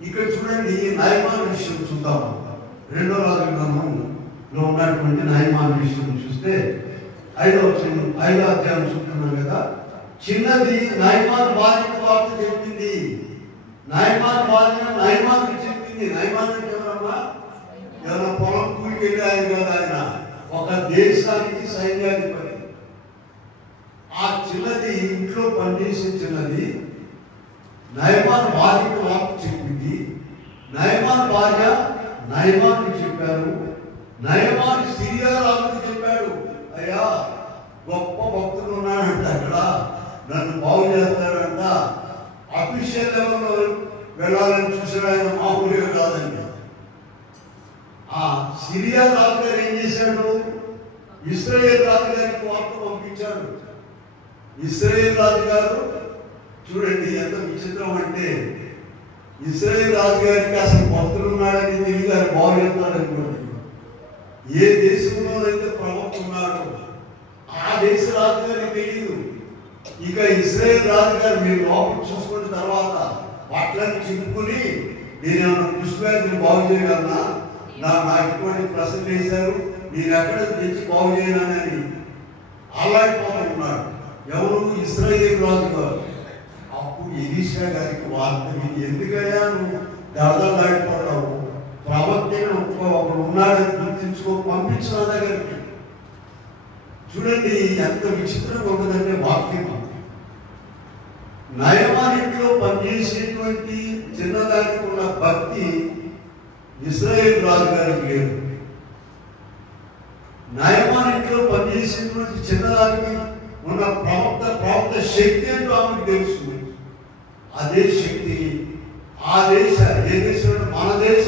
ఇక్కడ చూడండి, నయమాన్ విషయం చూద్దాము. 2వ రాజుల గ్రంథంలో ఉన్నటువంటి నయమాన్ విషయం చూస్తే 5వ అధ్యాయం చూస్తున్నాం కదా. చిన్నది నయమాన్ భార్యకు వార్త చెప్పింది. నయమాన్ భార్య నయమాన్కి చెప్పింది. నయమాన్ అంటే ఎవరమ్మా? ఎవరైనా పొలం కూలికి వెళ్ళి ఆయన కదా, ఆయన ఒక దేశానికి సైన్యాధిపతి. ఆ చిన్నది ఇంట్లో పనిచేసే చిన్నది నయమాన్ భార్యకు వార్త చెప్పింది. నయమాన్ భార్య నయమాన్కి చెప్పారు. నయమాన్ సిరియా రాజుకి చెప్పాడు, అయ్యా గొప్ప భక్తులు ఉన్నాడంట, అక్కడ నన్ను బాగు చేస్తాడంట. అఫీషియల్ లెవెల్లో వెళ్ళాలని చూసాడు ఆయన, మామూలుగా కాదండి. ఆ సిరియా రాజుగారు ఏం చేశాడు? ఇశ్రాయేలు రాజుగారికి వార్త పంపించాడు. ఇశ్రాయేలు రాజుగారు చూడండి ఎంత విచిత్రం అంటే, ఇశ్రాయేలు రాజుగారికి అసలు భక్తులు ఉన్నాడని తెలియదు, ఆయన బాగు చేస్తాడనుకోండి. ఏ దేశంలో అయితే ప్రవక్త ఉన్నాడో ఆ దేశ రాజుగారికి తెలియదు. ఇక ఇశ్రాయేలు రాజుగారు మీరు లోపల చూసుకున్న తర్వాత వాటిని చింపుకుని, నేనేమన్నా కుష్ఠవ్యాధిని బాగు చేయగలనా, నాకు ఇటువంటి ప్రశ్నలు వేశారు, నేను ఎక్కడ తెచ్చి బాగు చేయనని అలాంటిపోతున్నాడు. ఎవరు? ఇశ్రాయేలు రాజు గారు. అప్పుడు ఎలీషా గారికి వార్త, ఎందుకయ్యా నువ్వు దళదళలాడిపోతావు, ప్రవక్త ఒకడు ఉన్నాడని గుర్తించుకో, పంపించిన దగ్గరికి. చూడండి ఎంత విచిత్రంగా ఉంటుందంటే వాక్యం. నయమానిలో పనిచేసేటువంటి చిన్నదానికి ఉన్న భక్తి ఇశ్రాయేలు రాజు గారికి లేదు. నయమానిలో పనిచేసేటువంటి చిన్నదానికి ఉన్న ప్రవక్త శక్తి ఏంటో ఆమెకు తెలుసు. అదే శక్తి ఆ దేశ ఏ దేశం, మన దేశ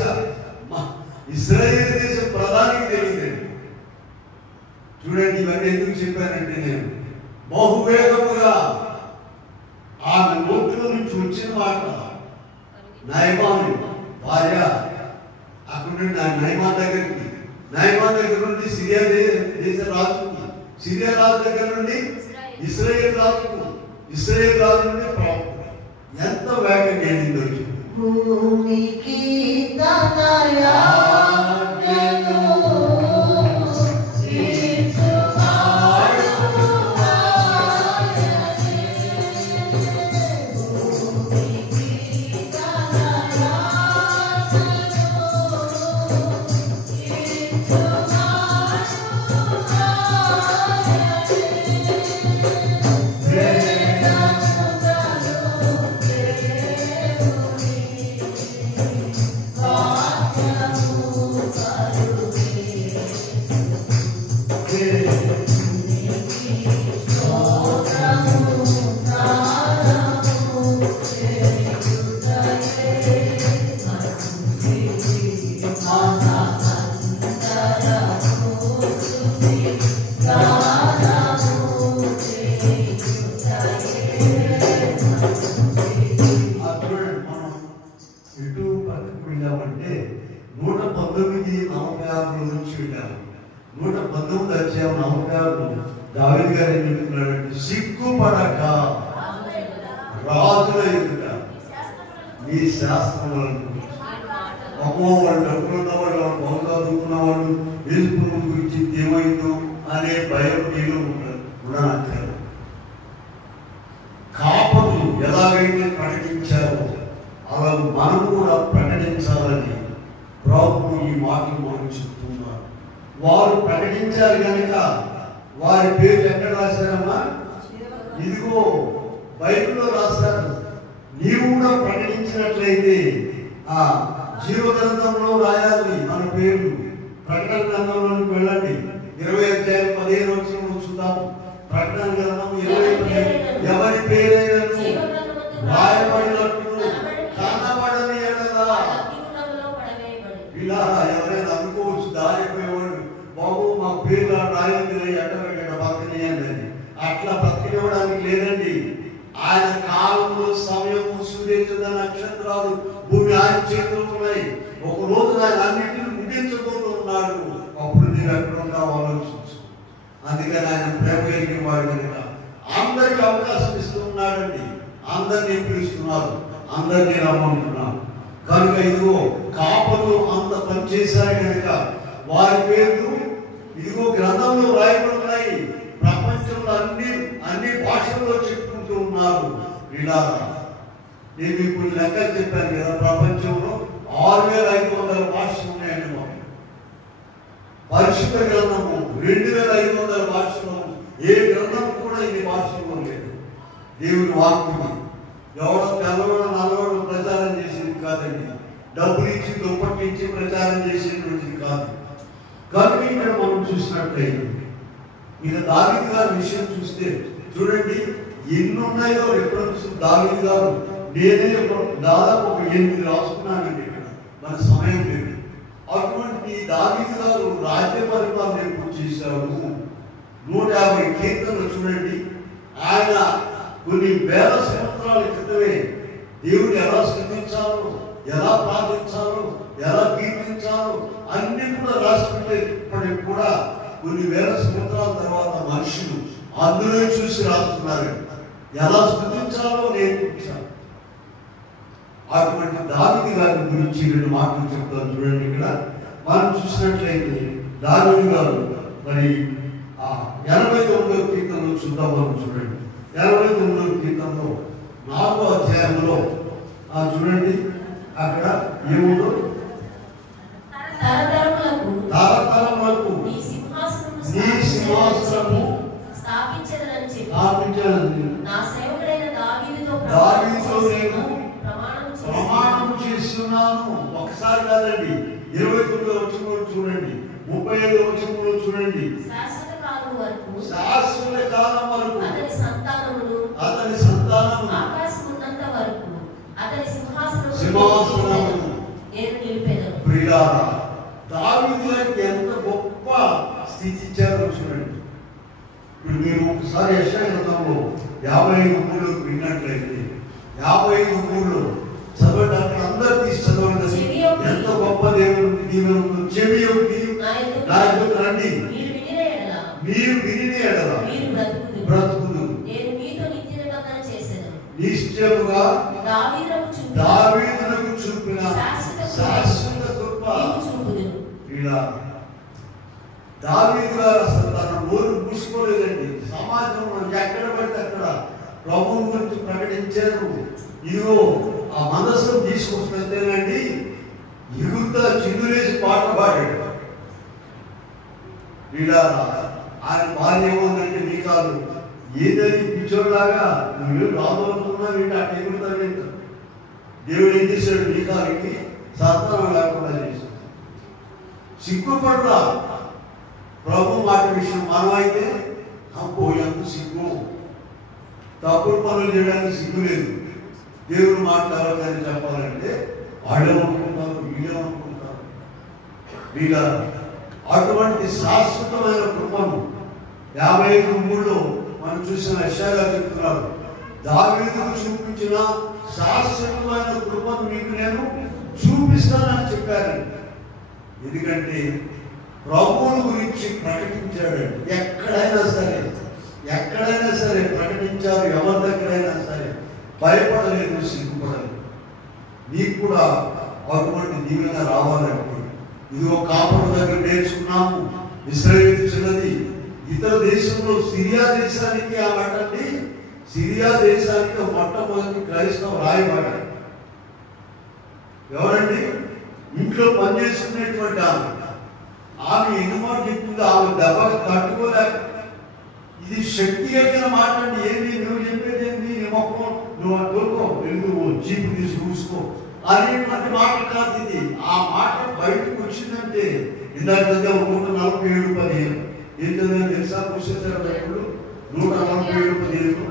ఇశ్రాయేలు దేశం ప్రధానికి తెలియదండి. చూడండి ఇవన్నీ ఎందుకు చెప్పానంటే, నేను బహువేగముగా ఆమె నోట్లో నుంచి వచ్చిన మాట నయమాను భార్య అక్కడ నుండి నయమాన్ దగ్గర నుండి సిరియా దేశ రాజుకు, సిరియా రాజు దగ్గర నుండి ఇశ్రాయేలు రాజు నుండి ప్రవక్త. ఎంత వేగంగా వెళ్ళిందో భూమికి వెళ్ళామంటే 119:46 నుంచి వెళ్ళాము. 119 అధ్యాయం 46 దావీదు గారు ఏం చెప్తున్నాడంటే, సిగ్గుపడక రాజుల ఎదుట నీ శాస్త్రములను, అమ్మో వాళ్ళు డబ్బులున్న వాళ్ళు, బహు చదువుకున్న వాళ్ళు వేసుకున్న గురించి ఏమైందో అనే భయం నీలో ఉండనక్కర్లేదు. కాపలు ఎలాగైతే ప్రకటించారో అలా మనం కూడా ప్రకటించాలని ప్రభువు ఈ మాటలు మనకు చెప్తున్నారు. వారు ప్రకటించారు కనుక వారి పేరు ఎక్కడ రాశారమ్మా? ఇదిగో బైబిల్లో రాశారు. నీవు కూడా ప్రకటించినట్లయితే ఆ జీవ గ్రంథంలో రాయాలి మన పేరు. ప్రకటన గ్రంథంలోకి వెళ్ళండి, 20:15 చూద్దాం. ప్రకటన గ్రంథం 20:15 ఎవరి పేరైనను రాయబడినట్టు కనబడని ఎడల ఇలా ఎవరైనా అనుకోవచ్చు, దారిపోయేవాడు బాబు మా పేరు రాయింది ఎక్కడ భక్తిని అని. అట్లా బ్రతికివ్వడానికి లేదండి. ఆయన కాలంలో సమయము, సూర్యచంద్ర నక్షత్రాలు, భూమి ఆయన చేతులు ఉన్నాయి. ఒక రోజు ఆయన అన్నింటిని ముగించబోతున్నాడు. అప్పుడు నేను ఎక్కడ ఉంటావు ఆలోచించు. అందుకని ఆయన ప్రేమ కలిగిన వాడు కనుక అందరికీ అవకాశం ఇస్తున్నాడండి. అందరినీ పిలుస్తున్నారు, అందరినీ రమ్మంటున్నారు. కనుక ఇదిగో కాపలు అంత పనిచేశారు కనుక వారి పేర్లు ఇదిగో గ్రంథంలో రాయబడుతున్నాయి. ప్రపంచంలో అన్ని భాషల్లో చెప్పుకుంటూ ఉన్నారు. ఇలా నేను ఇప్పుడు లెక్క చెప్పాను కదా, ప్రపంచంలో 6500 భాషలు ఉన్నాయండి. మాకు పరిశుద్ధ గ్రంథము 2500 భాషలు. ఏ గ్రంథం కూడా ఇన్ని భాషల్లో లేదు. దేవుని వాక్యం ఎవడో తెల్లవాడు నల్లవాడు ప్రచారం చేసేది కాదండి. డబ్బులు ఇచ్చి దుప్పటి ఇచ్చి ప్రచారం చేసేటువంటిది కాదు. కనుక ఇక్కడ మనం చూసినట్లయితే ఇక దావీదు గారి విషయం చూస్తే చూడండి ఎన్ని ఉన్నాయో రిఫరెన్స్. దావీదు గారు నేనే దాదాపు ఒక 8 రాసుకున్నానండి. ఇక్కడ మన సమయం లేదు. అటువంటి దావీదు గారు రాజ్య పరిపాలన ఎప్పుడు చేశారు? 150 కీర్తనలు చూడండి. ఆయన కొన్ని వేల సంవత్సరాల క్రితమే దేవుడు ఎలా స్థుతించాలో, ఎలా ప్రార్థించాలో, ఎలా కీర్తించాలో అన్ని కూడా రాసిపెట్టేప్పటికి కూడా కొన్ని వేల సంవత్సరాల తర్వాత మనుషులు అందులో చూసి రాస్తున్నారు. ఎలా స్థుతించాలో నేర్పించారు. అటువంటి దావీదు గారి గురించి 2 మాటలు చెప్తాను చూడండి. ఇక్కడ మనం చూసినట్లయితే దావీదు గారు మరి 89వ కీర్తనలో చూద్దాం. మనం చూడండి 89వ కీర్తనలో 4వ అధ్యాయంలో చూడండి. అక్కడ ఏముందో, తరతరములకు నీ సింహాసనము స్థాపించాను. నా సేవకుడైన దావీదుతో నేను ప్రమాణం చేస్తున్నాను. ఒకసారి కాదండి, 29వ వచనంలో చూడండి, 35వ వచనంలో చూడండి. శాశ్వత కాలం వరకు అతని సంతానమును ఆకాశమున్నంత వరకు అతని సింహాసనమును నేను నిలిపెదను. ప్రియులారా, దావీదు గారికి ఎంత గొప్ప స్థితి ఇచ్చారో చూడండి. ఇప్పుడు మీరు ఒకసారి యెషయా గ్రంథంలో 55:3 విన్నట్లయితే 55:3 చదవడానికి అందరూ తీసి చదవండి. ఎంత గొప్ప దేవుడు దీవెన. చెవి యొగ్గి నా యొద్దకు రండి, మీరు వినిన ఎడల బ్రతుకుదు. నేను మీతో నిత్య నిబంధన చేసేదను. నిశ్చయముగా దావీదునకు చూపిన శాశ్వత కృప ఇలా దావీదు గారు అసలు తన నోరు మూసుకోలేదండి. సమాజంలో ఎక్కడ పడితే అక్కడ ప్రభువు గురించి ప్రకటించారు. ఇదిగో ఆ మనస్సును తీసుకొస్తుంటేనండి ఎగురుతా చిందులేసి పాట పాడాడు. ఇలా ఆయన భార్య ఏముందంటే మీకాలు ఏదని పిచ్చోడ్లాగా నువ్వు రాబోతున్నా వీటి అటు ఎగురుతావేంట. దేవుడు ఏం చేశాడు? మీకాలకి సంతానం లేకుండా చేశాడు. సిగ్గుపడ్డా ప్రభు మాట విషయం. మనమైతే అబ్బో ఎంత సిగ్గు, తప్పుడు పనులు చేయడానికి సిగ్గు లేదు. దేవుడు మాట్లాడాలని చెప్పాలంటే వాళ్ళేమనుకుంటారు, వీళ్ళేమనుకుంటారు. వీళ్ళ అటువంటి శాశ్వతమైన కృపను 55:3 మనం చూసిన యెషయా చెప్తున్నారు. దావీదుకు చూపించిన శాశ్వతమైన కృపను మీకు నేను చూపిస్తానని చెప్పారండి. ఎందుకంటే ప్రభువుని గురించి ప్రకటించాడండి. ఎక్కడైనా సరే ప్రకటించారు. ఎవరి దగ్గరైనా సరే భయపడలేదు, సిగ్గుపడలేదు. నీకు కూడా అటువంటి దీవెన రావాలంటే ఇదిగో కాపుల దగ్గర నేర్చుకున్నాము. ఇశ్రాయేలు చిన్నది ఇతర దేశంలో సిరియా దేశానికి ఆమెటండి, సిరియా దేశానికి మొట్టమొదటి క్రైస్తవ రాయబారి ఎవరండి? ఇంట్లో పనిచేసుకునేటువంటి ఆమె ఎన్ని మాట చెప్తుందో ఆమె దెబ్బకు తట్టుకోలేక, ఇది శక్తి కలిగిన మాట అండి. ఏంటి నువ్వు చెప్పేది ఏంటి? నీ మొక్కం నువ్వు తోలుకో, నువ్వు చీపు తీసి చూసుకో అనేటువంటి మాట కాదు ఇది. ఆ మాట బయటకు వచ్చిందంటే ఇందాక 147:15 ఏంటంటే తెలుసా? పుస్తకాలు బైబిల్ 147:15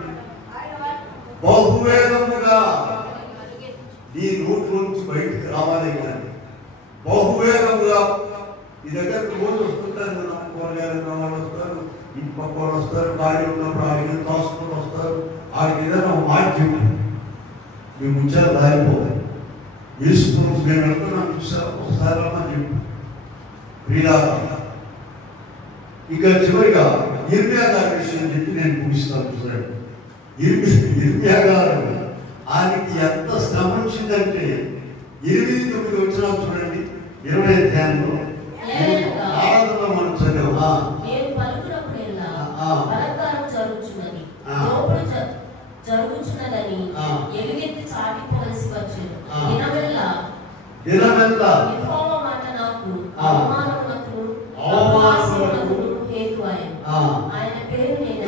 బహువేగముగా నీ నోట్లోంచి బయటికి రావాలి కానీ బహువేగముగా. ఈ దగ్గరకు రోజు వస్తుంటారు కదా, కూరగాయలు వాళ్ళు వస్తారు, ఇంటి పక్క వాళ్ళు వస్తారు, ఖాళీ ఉన్నప్పుడు ఆడికి తోసుకొని వస్తారు. ఆడికి ఏదైనా మాట చెప్పి మీ ముంచారు రాయిపోతాయి. వేసుకుని మేము వెళ్తున్నాం చూసారు, ఒకసారి అమ్మా చెప్పు. ప్రియులారా, ఇక చివరిగా ఇర్మియా గారి విషయం చెప్పి నేను పూజిస్తాను. చూడండి, ఇర్మియా గారు ఆయనకి ఎంత శ్రమ వచ్చిందంటే 29 వచ్చినా చూడండి, 20 అధ్యాయంలో ఆరాధనలో మనం చదివా జరుగుచున్నదని ఎలుగెత్తి చాటిపోవలసి వచ్చును. దినమెల్లా యెహోవా మాట నాకు అవమానములకు అపహాస్యములకు హేతు అయ్యను. ఆయన పేరు నేను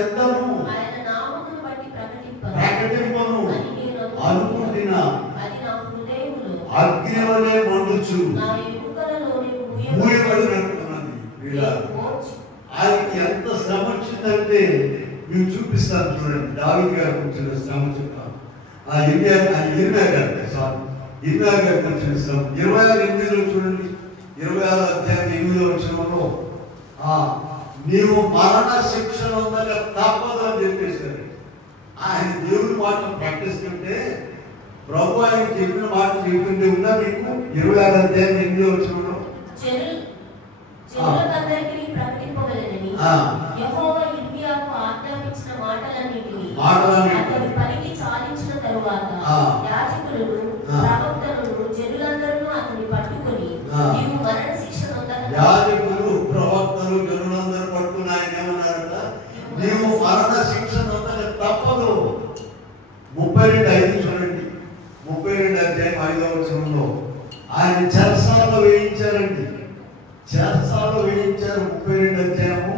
ఎత్తను, ఆయన నామమును బట్టి ప్రకటింపను అని నేను అనుకుంటున్నా. అది నా హృదయములో అగ్నివలే మండుచు నా ఎముకలలోని మూయబడినట్టున్నది. ఆయనకి ఎంత శ్రమ వచ్చిందంటే మేము చూపిస్తాను. చూడండి, దావీదు గారికి వచ్చిన శ్రమ చెప్తాను. ఇర్మియా గారికి వచ్చిన శ్రమ 26:8 చూడండి. 26 అధ్యాయం 8వ వచనంలో నీవు మరణ శిక్షణ ఉందక తప్పదు అని చెప్పేశారు. ఆయన దేవుని మాటను ప్రకటిస్తుంటే ప్రభు ఆయన చెప్పిన మాట చెప్తుంటే ఉందా మీకు? 26 అధ్యాయం 8వ వచనంలో యెహోవా ఇర్మియాకు ఆజ్ఞాపించిన మాటలన్నిటిని అతడు పలికి చాలించిన తరువాత యాజకులను ప్రవక్తలను జనులందరూ అతన్ని పట్టుకొని నీవు మరణ శిక్ష నొందక. యాజకులు ప్రవక్తలు జనులందరూ పట్టుకుని ఆయన ఏమన్నారట? నీవు మరణ శిక్ష నొందక తప్పదు. 32:5 చూడండి, 32 అధ్యాయం 5వ వచనంలో ఆయన చెరసాలలో వేయించారండి. చెరసాలలో వేయించారు. 32 అధ్యాయము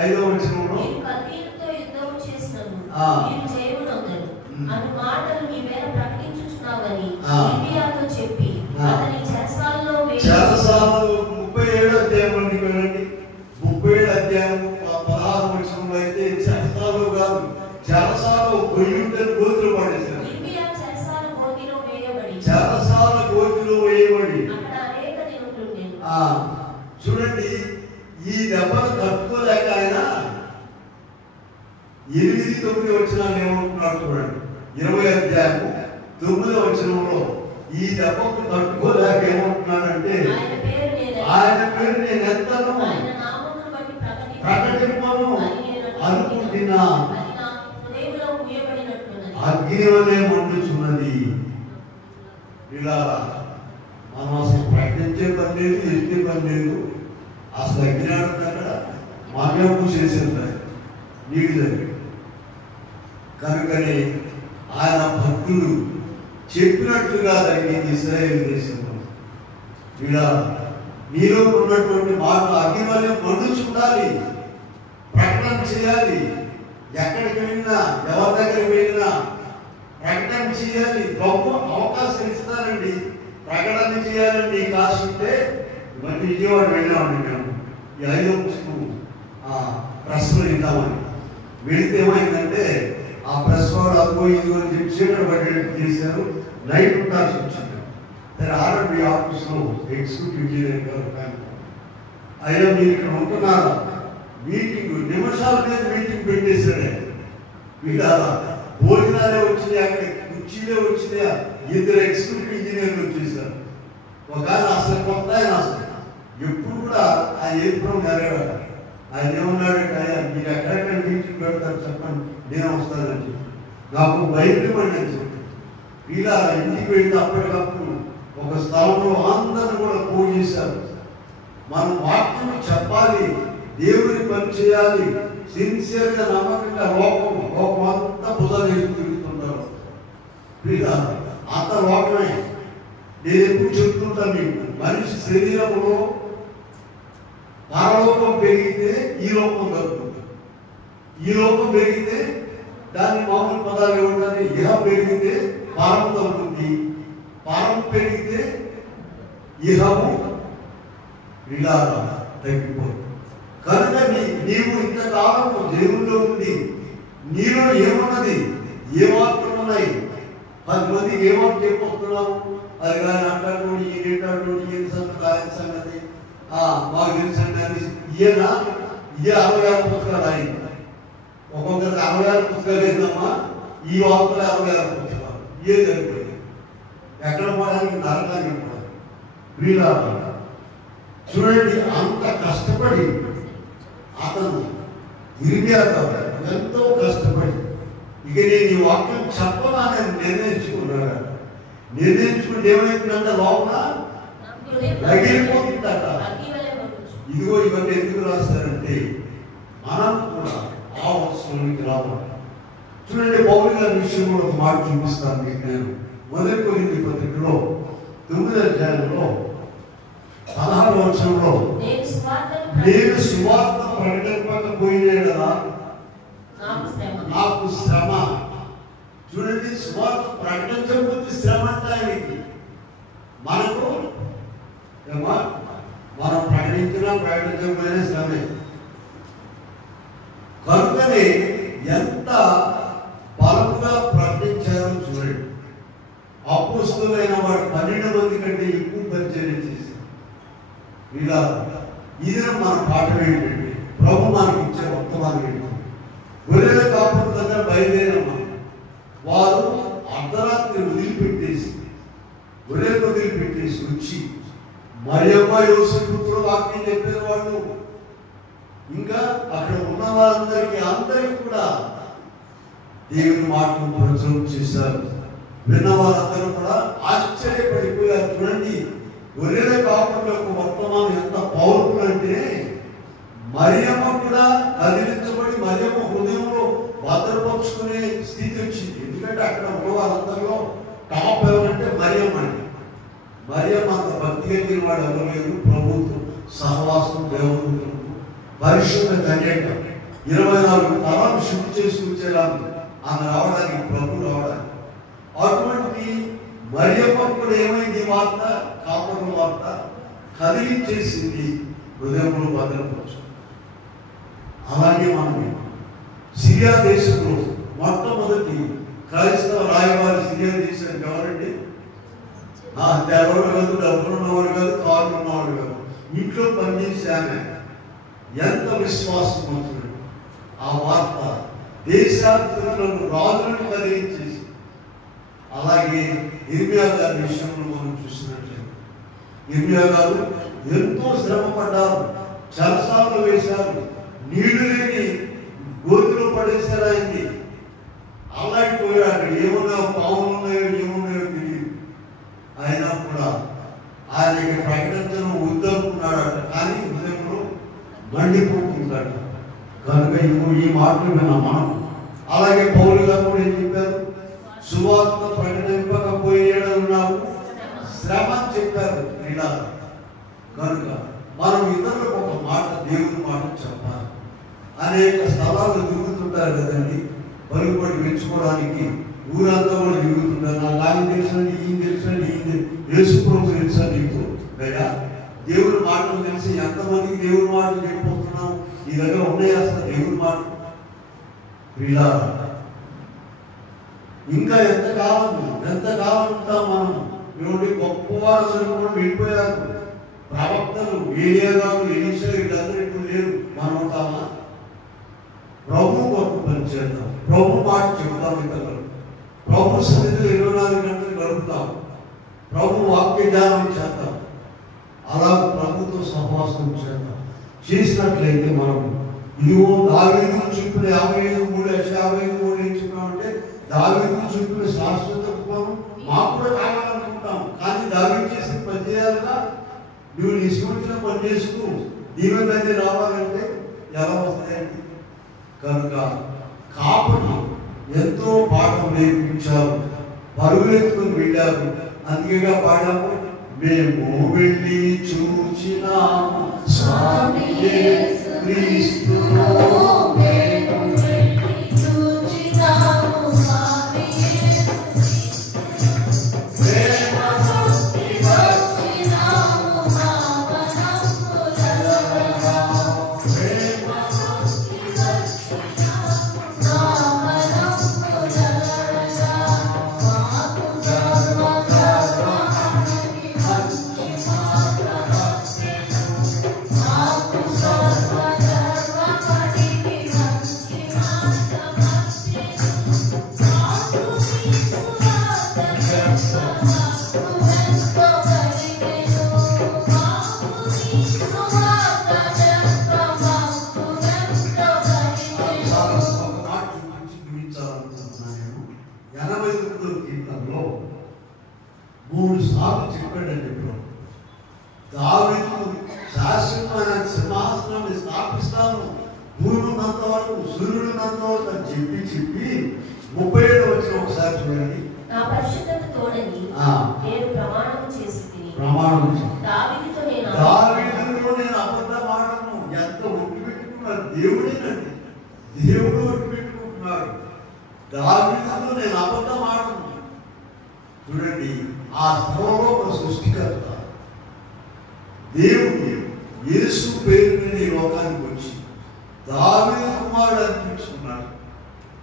5వ వచనంలో మీరు కత్తితో యుద్ధం చేసినను ఆ. మీరు జయమునందరు అను మాటలు నీ మీద ప్రకటించుచున్నావని ఆ. ఇర్మియాతో చెప్పి ఆ. అతని చెరసాలలో వేసి చెరసాలలో 37వ అధ్యాయంలోకి వెళ్ళండి. 37వ అధ్యాయం 16వ వచనంలో అయితే చెరసాలలో కాదు, చెరసాలలో గొయ్యుంటని గోతులు పడేశారు. ఇర్మియా చెరసాల గోతిలో వేయబడి చెరసాల గోతులు వేయబడి అక్కడ అనేక దినములుండెను. చూడండి, ఈ దెబ్బలు తట్టుకోలేక ఆయన 8-9 వచనాలు ఏమంటున్నాడు చూడండి. 20వ అధ్యాయం 9వ వచనంలో ఈ దెబ్బకు తట్టుకోలేక ఏమంటున్నాడంటే ఆయన పేరు నేను ఆయన పేరు నేను ఎత్తను, ఆయన నామమును బట్టి ప్రకటింపను అనుకుంటున్నా. అది నా హృదయములో మూయబడినట్లున్నది. అగ్ని వలె మండుచున్నది. ఇలా మనం అసలు ప్రకటించే పని లేదు, ఎత్తే పని లేదు. అసలు అగ్ని ఆడుతాక మాన్యపు చేసేది నీకు దగ్గర. కనుకని ఆయన భక్తులు చెప్పినట్లుగా జరిగింది ఇశ్రాయేలు దేశంలో. ఇలా నీలో ఉన్నటువంటి మాట అగ్ని వలె మండుచుండాలి, ప్రకటన చేయాలి. ఎక్కడికి వెళ్ళినా, ఎవరి దగ్గరికి వెళ్ళినా ప్రకటన చేయాలి. గొప్ప అవకాశం ఇస్తారండి, ప్రకటన చేయాలని నీకు ఆశ ఉంటే. ఇవన్నీ విజయవాడ వెళ్ళామండి మేము. ఈ 5వ పుస్తకం ప్రశ్నలు ఇద్దామని వెళితే ఏమైందంటే ఆ ప్రెస్ వాడు అదిగో ఇదిగో అని చెప్పి చీకటి పడేట్టు చేశారు. నైట్ ఉండాల్సి వచ్చింది. సరే ఆర్ఎండ్బి ఆఫీస్లో ఎగ్జిక్యూటివ్ ఇంజనీర్ గారు అయ్యా మీరు ఇక్కడ ఉంటున్నారా, మీటింగ్ నిమిషాల మీద మీటింగ్ పెట్టేశాడే. వీళ్ళ భోజనాలే వచ్చింది, అక్కడ కుర్చీలే వచ్చింది. 2 ఎగ్జిక్యూటివ్ ఇంజనీర్లు వచ్చేసారు. ఒక ఆయన అసలు కొత్త ఆయన, అసలు ఎప్పుడు కూడా ఆయన ఎప్పుడు నెరవేరాడు. ఆయన ఏమన్నాడంటే, అయ్యా మీరు ఎక్కడెక్కడ మీటింగ్ పెడతారు చెప్పండి, నేను వస్తానని చెప్పి నాకు బయలుమండి అని చెప్పి ఇలా ఇంటికి వెళ్తే అప్పటికప్పుడు ఒక స్థలంలో అందరిని కూడా పూజ చేశారు. మనం వాక్యం చెప్పాలి, దేవుని పని చేయాలి, సిన్సియర్గా నమ్మకంగా. లోకం అంతా బుధాలు తిరుగుతుంటారు. ఇలా అంత లోకమే. నేను ఎప్పుడు చెప్తుంటాను మీకు, మనిషి శరీరంలో పరలోకం పెరిగితే ఈ లోకం తగ్గుతుంది. ఈ లోకం పెరిగితే దాని మామూలు పదాలు ఏముంటుంది, ఇహం పెరిగితే పరం తగ్గుతుంది, పరం పెరిగితే ఇహము ఇలా తగ్గిపోతుంది. కనుక నీవు ఇంతకాలము దేవుల్లో ఉంది, నీలో ఏమున్నది, ఏ వాక్యం ఉన్నాయి, 10 మందికి ఏ వాక్యం చెప్పొస్తున్నావు. అది కానీ అంటాడు, ఈయన ఏంటాడు, ఈయన సంగతి ఆయన సంగతి మాకు తెలుసండి అని ఈయన 66 పుస్తకాలు అయింది. ఒక్కొక్కరికి 66 పుస్తకాలు ఏందమ్మా, ఈ వార్తలు 66 పుస్తకాలు ఏ జరిగిపోయింది. ఎక్కడ పోవడానికి నరకానికి పోవాలి. వీళ్ళ చూడండి, అంత కష్టపడి అతను ఇర్మియా ఎంతో కష్టపడి ఇక నేను ఈ వాక్యం చెప్పాలని నిర్ణయించుకున్నాడు. నిర్ణయించుకుంటే ఏమైందంటే లోపల రగిలిపోతుందట. ఇదిగో ఇవన్నీ ఎందుకు రాస్తారంటే మనం కూడా ఆ వస్తువులకి రావాలి. చూడండి, పౌలు గారి విషయంలో ఒక మాట చూపిస్తాను మీకు. నేను 1 కొరింథీ పత్రికలో 9వ అధ్యాయంలో 16వ వచనంలో నేను సువార్త ప్రకటింపకపోయినా కదా నాకు శ్రమ. చూడండి, సువార్త ప్రకటించకపోతే శ్రమ అంటే ఆయనకి. మనకు మనం ప్రకటించకపోయినా శ్రమే. కనుకనే ఎంత బలముగా ప్రకటించారో చూడండి. అపోస్తలులైన వాడు 12 మంది కంటే ఎక్కువ పరిచయం చేశారు. ఇలా ఇది మన పాఠం ఏంటంటే, ప్రభు మనకి ఇచ్చే వర్తమానం ఏంటి. గొర్రెల కాపుల దగ్గర బయలుదేరమ్మా, వారు అర్ధరాత్రి వదిలిపెట్టేసి గొర్రెలు వదిలిపెట్టేసి వచ్చి మరియమ్మ యోసేపుతో వాక్యం చెప్పిన వాళ్ళు, ఇంకా అక్కడ ఉన్న వాళ్ళందరికీ కూడా దేవుని మాటలు ప్రచురం చేశారు. విన్న వాళ్ళందరూ కూడా ఆశ్చర్యపడిపోయారు. చూడండి, గొర్రెల కాపులకు వర్తమానం ఎంత పవర్ఫుల్ అంటే, మరియమ్మ కూడా కదిలించబడి మరియమ్మ హృదయంలో భద్రపరుచుకునే స్థితి వచ్చింది. ఎందుకంటే అక్కడ ఉన్న వాళ్ళందరిలో టాప్ ఎవరంటే మరియమ్మ అండి. మరియమ్మ అంత భక్తి కలిగిన వాడు ఎవరు లేదు. ప్రభుత్వం సహవాసం, దేవుడు పరిశుద్ధ కన్యక 24 తరాలు శుద్ధి చేసుకొచ్చేలాగా ఆమె రావడానికి, ప్రభు రావడానికి. అటువంటి మరియమ్మ కూడా ఏమైంది? వార్త, కాపురం వార్త కదిలించేసింది, హృదయంలో భద్రపరచు. అలాగే మనం సిరియా దేశంలో మొట్టమొదటి క్రైస్తవ రాయబారి సిరియా దేశానికి ఎవరండి? తెల్లవాడు కాదు, డబ్బులు ఉన్నవాడు కాదు, కాళ్ళు ఉన్నవాడు కాదు, ఇంట్లో పనిచేసే ఆమె. ఎంత విశ్వాసం అవుతుంది! ఆ వార్త దేశాంతరంలో రాజులను కలిగించేసి. అలాగే ఇర్మియా గారి విషయంలో మనం చూసినట్లయితే ఇర్మియా గారు ఎంతో శ్రమ పడ్డారు, చెరసాలలో వేశారు, నీళ్లు లేని గోతులో పడేశారు ఆయన్ని. అలాంటిపోయాడు. అక్కడ ఏమున్నాయో, పాములు ఉన్నాయో, ఏమున్నాయో తెలియదు. అయినా కూడా ఆయనకి ప్రకటించడం వద్దనుకున్నాడట, కానీ హృదయంలో మండిపోతుంటాడు. కనుక ఈ మాటలు విన్నాం మనం. అలాగే పౌలు గారు కూడా ఏం చెప్పారు? సువార్త ప్రకటింపకపోయేన్నావు, శ్రమ చెప్పారు. ఇలా కనుక మనం ఇతరులకు ఒక మాట, దేవుని మాట చెప్పాలి. అనేక స్థలాలు తిరుగుతుంటారు కదండి, పలుకుబడి పెంచుకోవడానికి. ఊరంతా కూడా తిరుగుతుంటారు. నాకు ఆయన తెలుసండి, ఈయన తెలుసండి, ఈయన యేసు ప్రభు తెలుసా నీకు? కదా దేవుని మాటలు తెలిసి ఎంతమందికి దేవుని మాటలు చెప్పిపోతున్నాం? ఈ దగ్గర ఉన్నాయి అసలు దేవుని మాటలు. ఇలా ఇంకా ఎంతకాలం ఉంటాం మనం? ఇటువంటి గొప్పవారు కూడా వెళ్ళిపోయారు. ప్రవక్తలు ఏలియా గారు, ఎలీషా వీళ్ళందరూ ఇప్పుడు లేరు. మనం ఉంటామా? ప్రభు గొప్ప పని చేద్దాం, ప్రభు మాట చెప్తాం, ఇతరులు ప్రభు సన్నిధిలో 24 గంటలు గడుపుతాం, ప్రభు వాక్య జ్ఞానం చేద్దాం. అలా ప్రభుతో సహవాసం చేద్దాం. చేసినట్లయితే మనం ఇదిగో దావీదు చెప్పిన 55:3 ఏం చెప్పామంటే, దావీదు చెప్పిన శాశ్వత కృపను మాకు కూడా కావాలనుకుంటాం. కానీ దావీదు చేసిన పని చేయాలిగా. నువ్వు నిశ్చిత పని చేస్తూ దీవెనన్నీ రావాలంటే ఎలా వస్తాయండి? కనుక కాపులు ఎంతో పాఠం నేర్పించారు, పరుగులెత్తుకుని వెళ్ళారు. అందుకేగా పాడాము, మేము వెళ్ళి చూచినాము స్వామి యేసు క్రీస్తును, మేము వెళ్ళి చూచినాము స్వామి యేసు క్రీస్తును, ప్రేమ భక్తి వచ్చినాము భావనములలో, ప్రేమ భక్తి వచ్చినాము భావనములలో, మాకు సర్వగర్వమని మంచి మాట వచ్చెను, మాకు సర్వగర్వమని మంచి మాట వచ్చెను, మాకు నీ సువార్త చెప్పమాకు ఎంతో కలిగెను, మాకు నీ సువార్త చెప్పమాకు ఎంతో కలిగెను. ఒక మాట చూపించాలనుకుంటున్నాను. 89వ కీర్తనలో 3 సార్లు చెప్పాడండి. ఇప్పుడు దావీదు శాశ్వతమైన సింహాసనాన్ని స్థాపిస్తాను, భూమి ఉన్నంత వరకు, సూర్యుడు ఉన్నంత వరకు అని చెప్పి 37 వచ్చిన ఒకసారి చూడండి. నా పరిశుద్ధత తోడని నేను ప్రమాణం చేసి దావీదుతో నేను అబద్ధం ఆడను. ఎంత ఒట్టు పెట్టుకున్నారు దేవుడేనండి, దేవుడు ఒట్టు పెట్టుకుంటున్నాడు. దావీదుతో నేను అబద్ధం ఆడను. చూడండి, ఆ స్థలంలో ఒక సృష్టికర్త దేవుడు యేసు పేరు మీద ఈ లోకానికి వచ్చి దావీదు కుమారుడు అనిపించుకున్నాడు.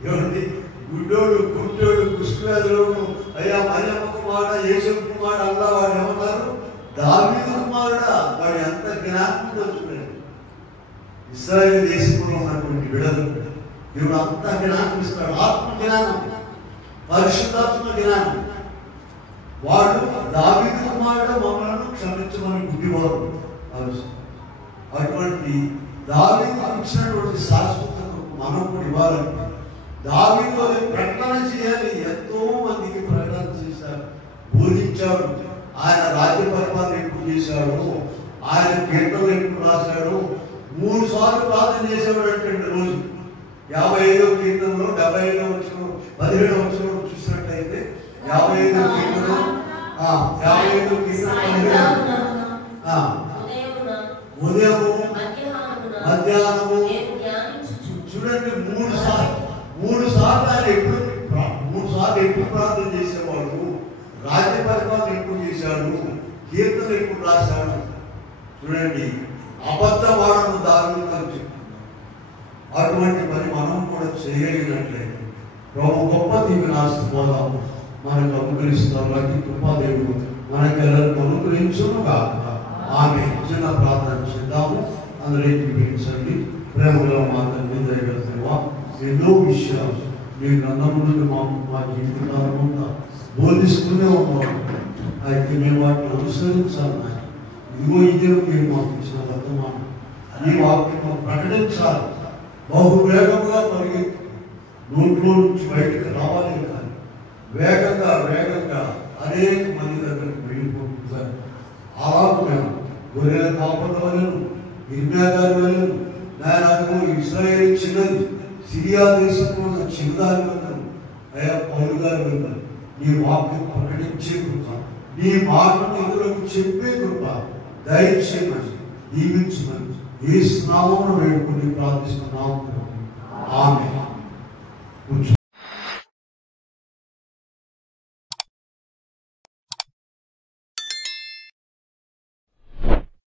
ఏమండి, గుడ్డోడు, గుడ్డోడు, కుష్ఠవ్యాధులోడు, అయ్యా మరియమ్మ కుమారుడా, యేసు కుమారుడు అల్లా వాడు ఏమన్నారు? దావీదు కుమారుడా. వాడు ఎంత జ్ఞానంతో చూడండి. ఇశ్రాయేలు దేశంలో ఉన్నటువంటి బిడ్డలు దేవుడు అంత జ్ఞానం ఇస్తాడు. ఆత్మ జ్ఞానం, పరిశుద్ధాత్మ జ్ఞానం. వాడు దావీదు కుమారుడు మమ్మల్ని క్షమించమని గుడ్డివాడు. అటువంటి దావీదు ఇచ్చినటువంటి శాశ్వతకు మనం కూడా ఇవ్వాలంటే దావీదు ప్రకటన చేయాలి. ఎంతో మందికి ప్రకటన చేశారు, బోధించాడు. ఆయన రాజ్య పరిపాలన ఎప్పుడు చేశాడు, ఆయన కీర్తనలు ఎప్పుడు రాశాడు. 3 సార్లు ప్రార్థన చేసేవాడు అంటే రోజు. 55వ కీర్తనలో 75వ వచనం 17వ వచనం చూసినట్లయితే 55వ కీర్తన 55వ కీర్తన ఉదయము, మధ్యాహ్నం చూడండి, మూడు సార్లు ఆయన ఎప్పుడు ప్రార్థన చేసేవాడు, రాజ్య పరిపాలన ఎప్పుడు చేశాడు, కీర్తన ఎప్పుడు రాశాడు. చూడండి, అబద్ధవాడను దారులు చెప్తున్నాం. అటువంటి పని మనం కూడా చేయగలిగినట్లయితే ప్రభు గొప్ప దీవెన ఆశీర్వాదం మనకు అనుగ్రహిస్తాం. అట్టి కృపాదేవుడు మనకెల్లరికీ అనుగ్రహించును కాక. ఆమె చిన్న ప్రార్థన చేద్దాము. అందరికీ పిలిపించండి. ప్రేమలో మా తండ్రి దయగలవా, ఎన్నో విషయాలు మీ గ్రంథం నుండి మా జీవితాలంతా బోధిస్తూనే ఉన్నాం. అయితే మేము వాటిని అనుసరించాలి. ఇదిగో ఇదే మీరు మాకు ఇచ్చిన వర్తమానం, ఈ వాక్యం ప్రకటించాలి. బహువేగంగా పరిగెత్తి నోట్లో నుంచి బయటకు రావాలి. కానీ వేగంగా అనేక మంది దగ్గరికి వెళ్ళిపోతున్నారు. అలాగే మేము గొర్రెల కాపల వలన, ఇర్మ్యాగారి వలన, నేను ఇస్రాయేల్ చిన్నది, సిరియా దేశంలో ఉన్న చిన్నదాని వలన, అయ్యా పౌలు గారి వలన నీ వాక్యం ప్రకటించే కృప, నీ మాటను ఇతరులకు చెప్పే కృప దయచేయమని, దీవించమని ఈ స్నామమును వేడుకొని ప్రార్థిస్తున్నాము. ఆమేన్.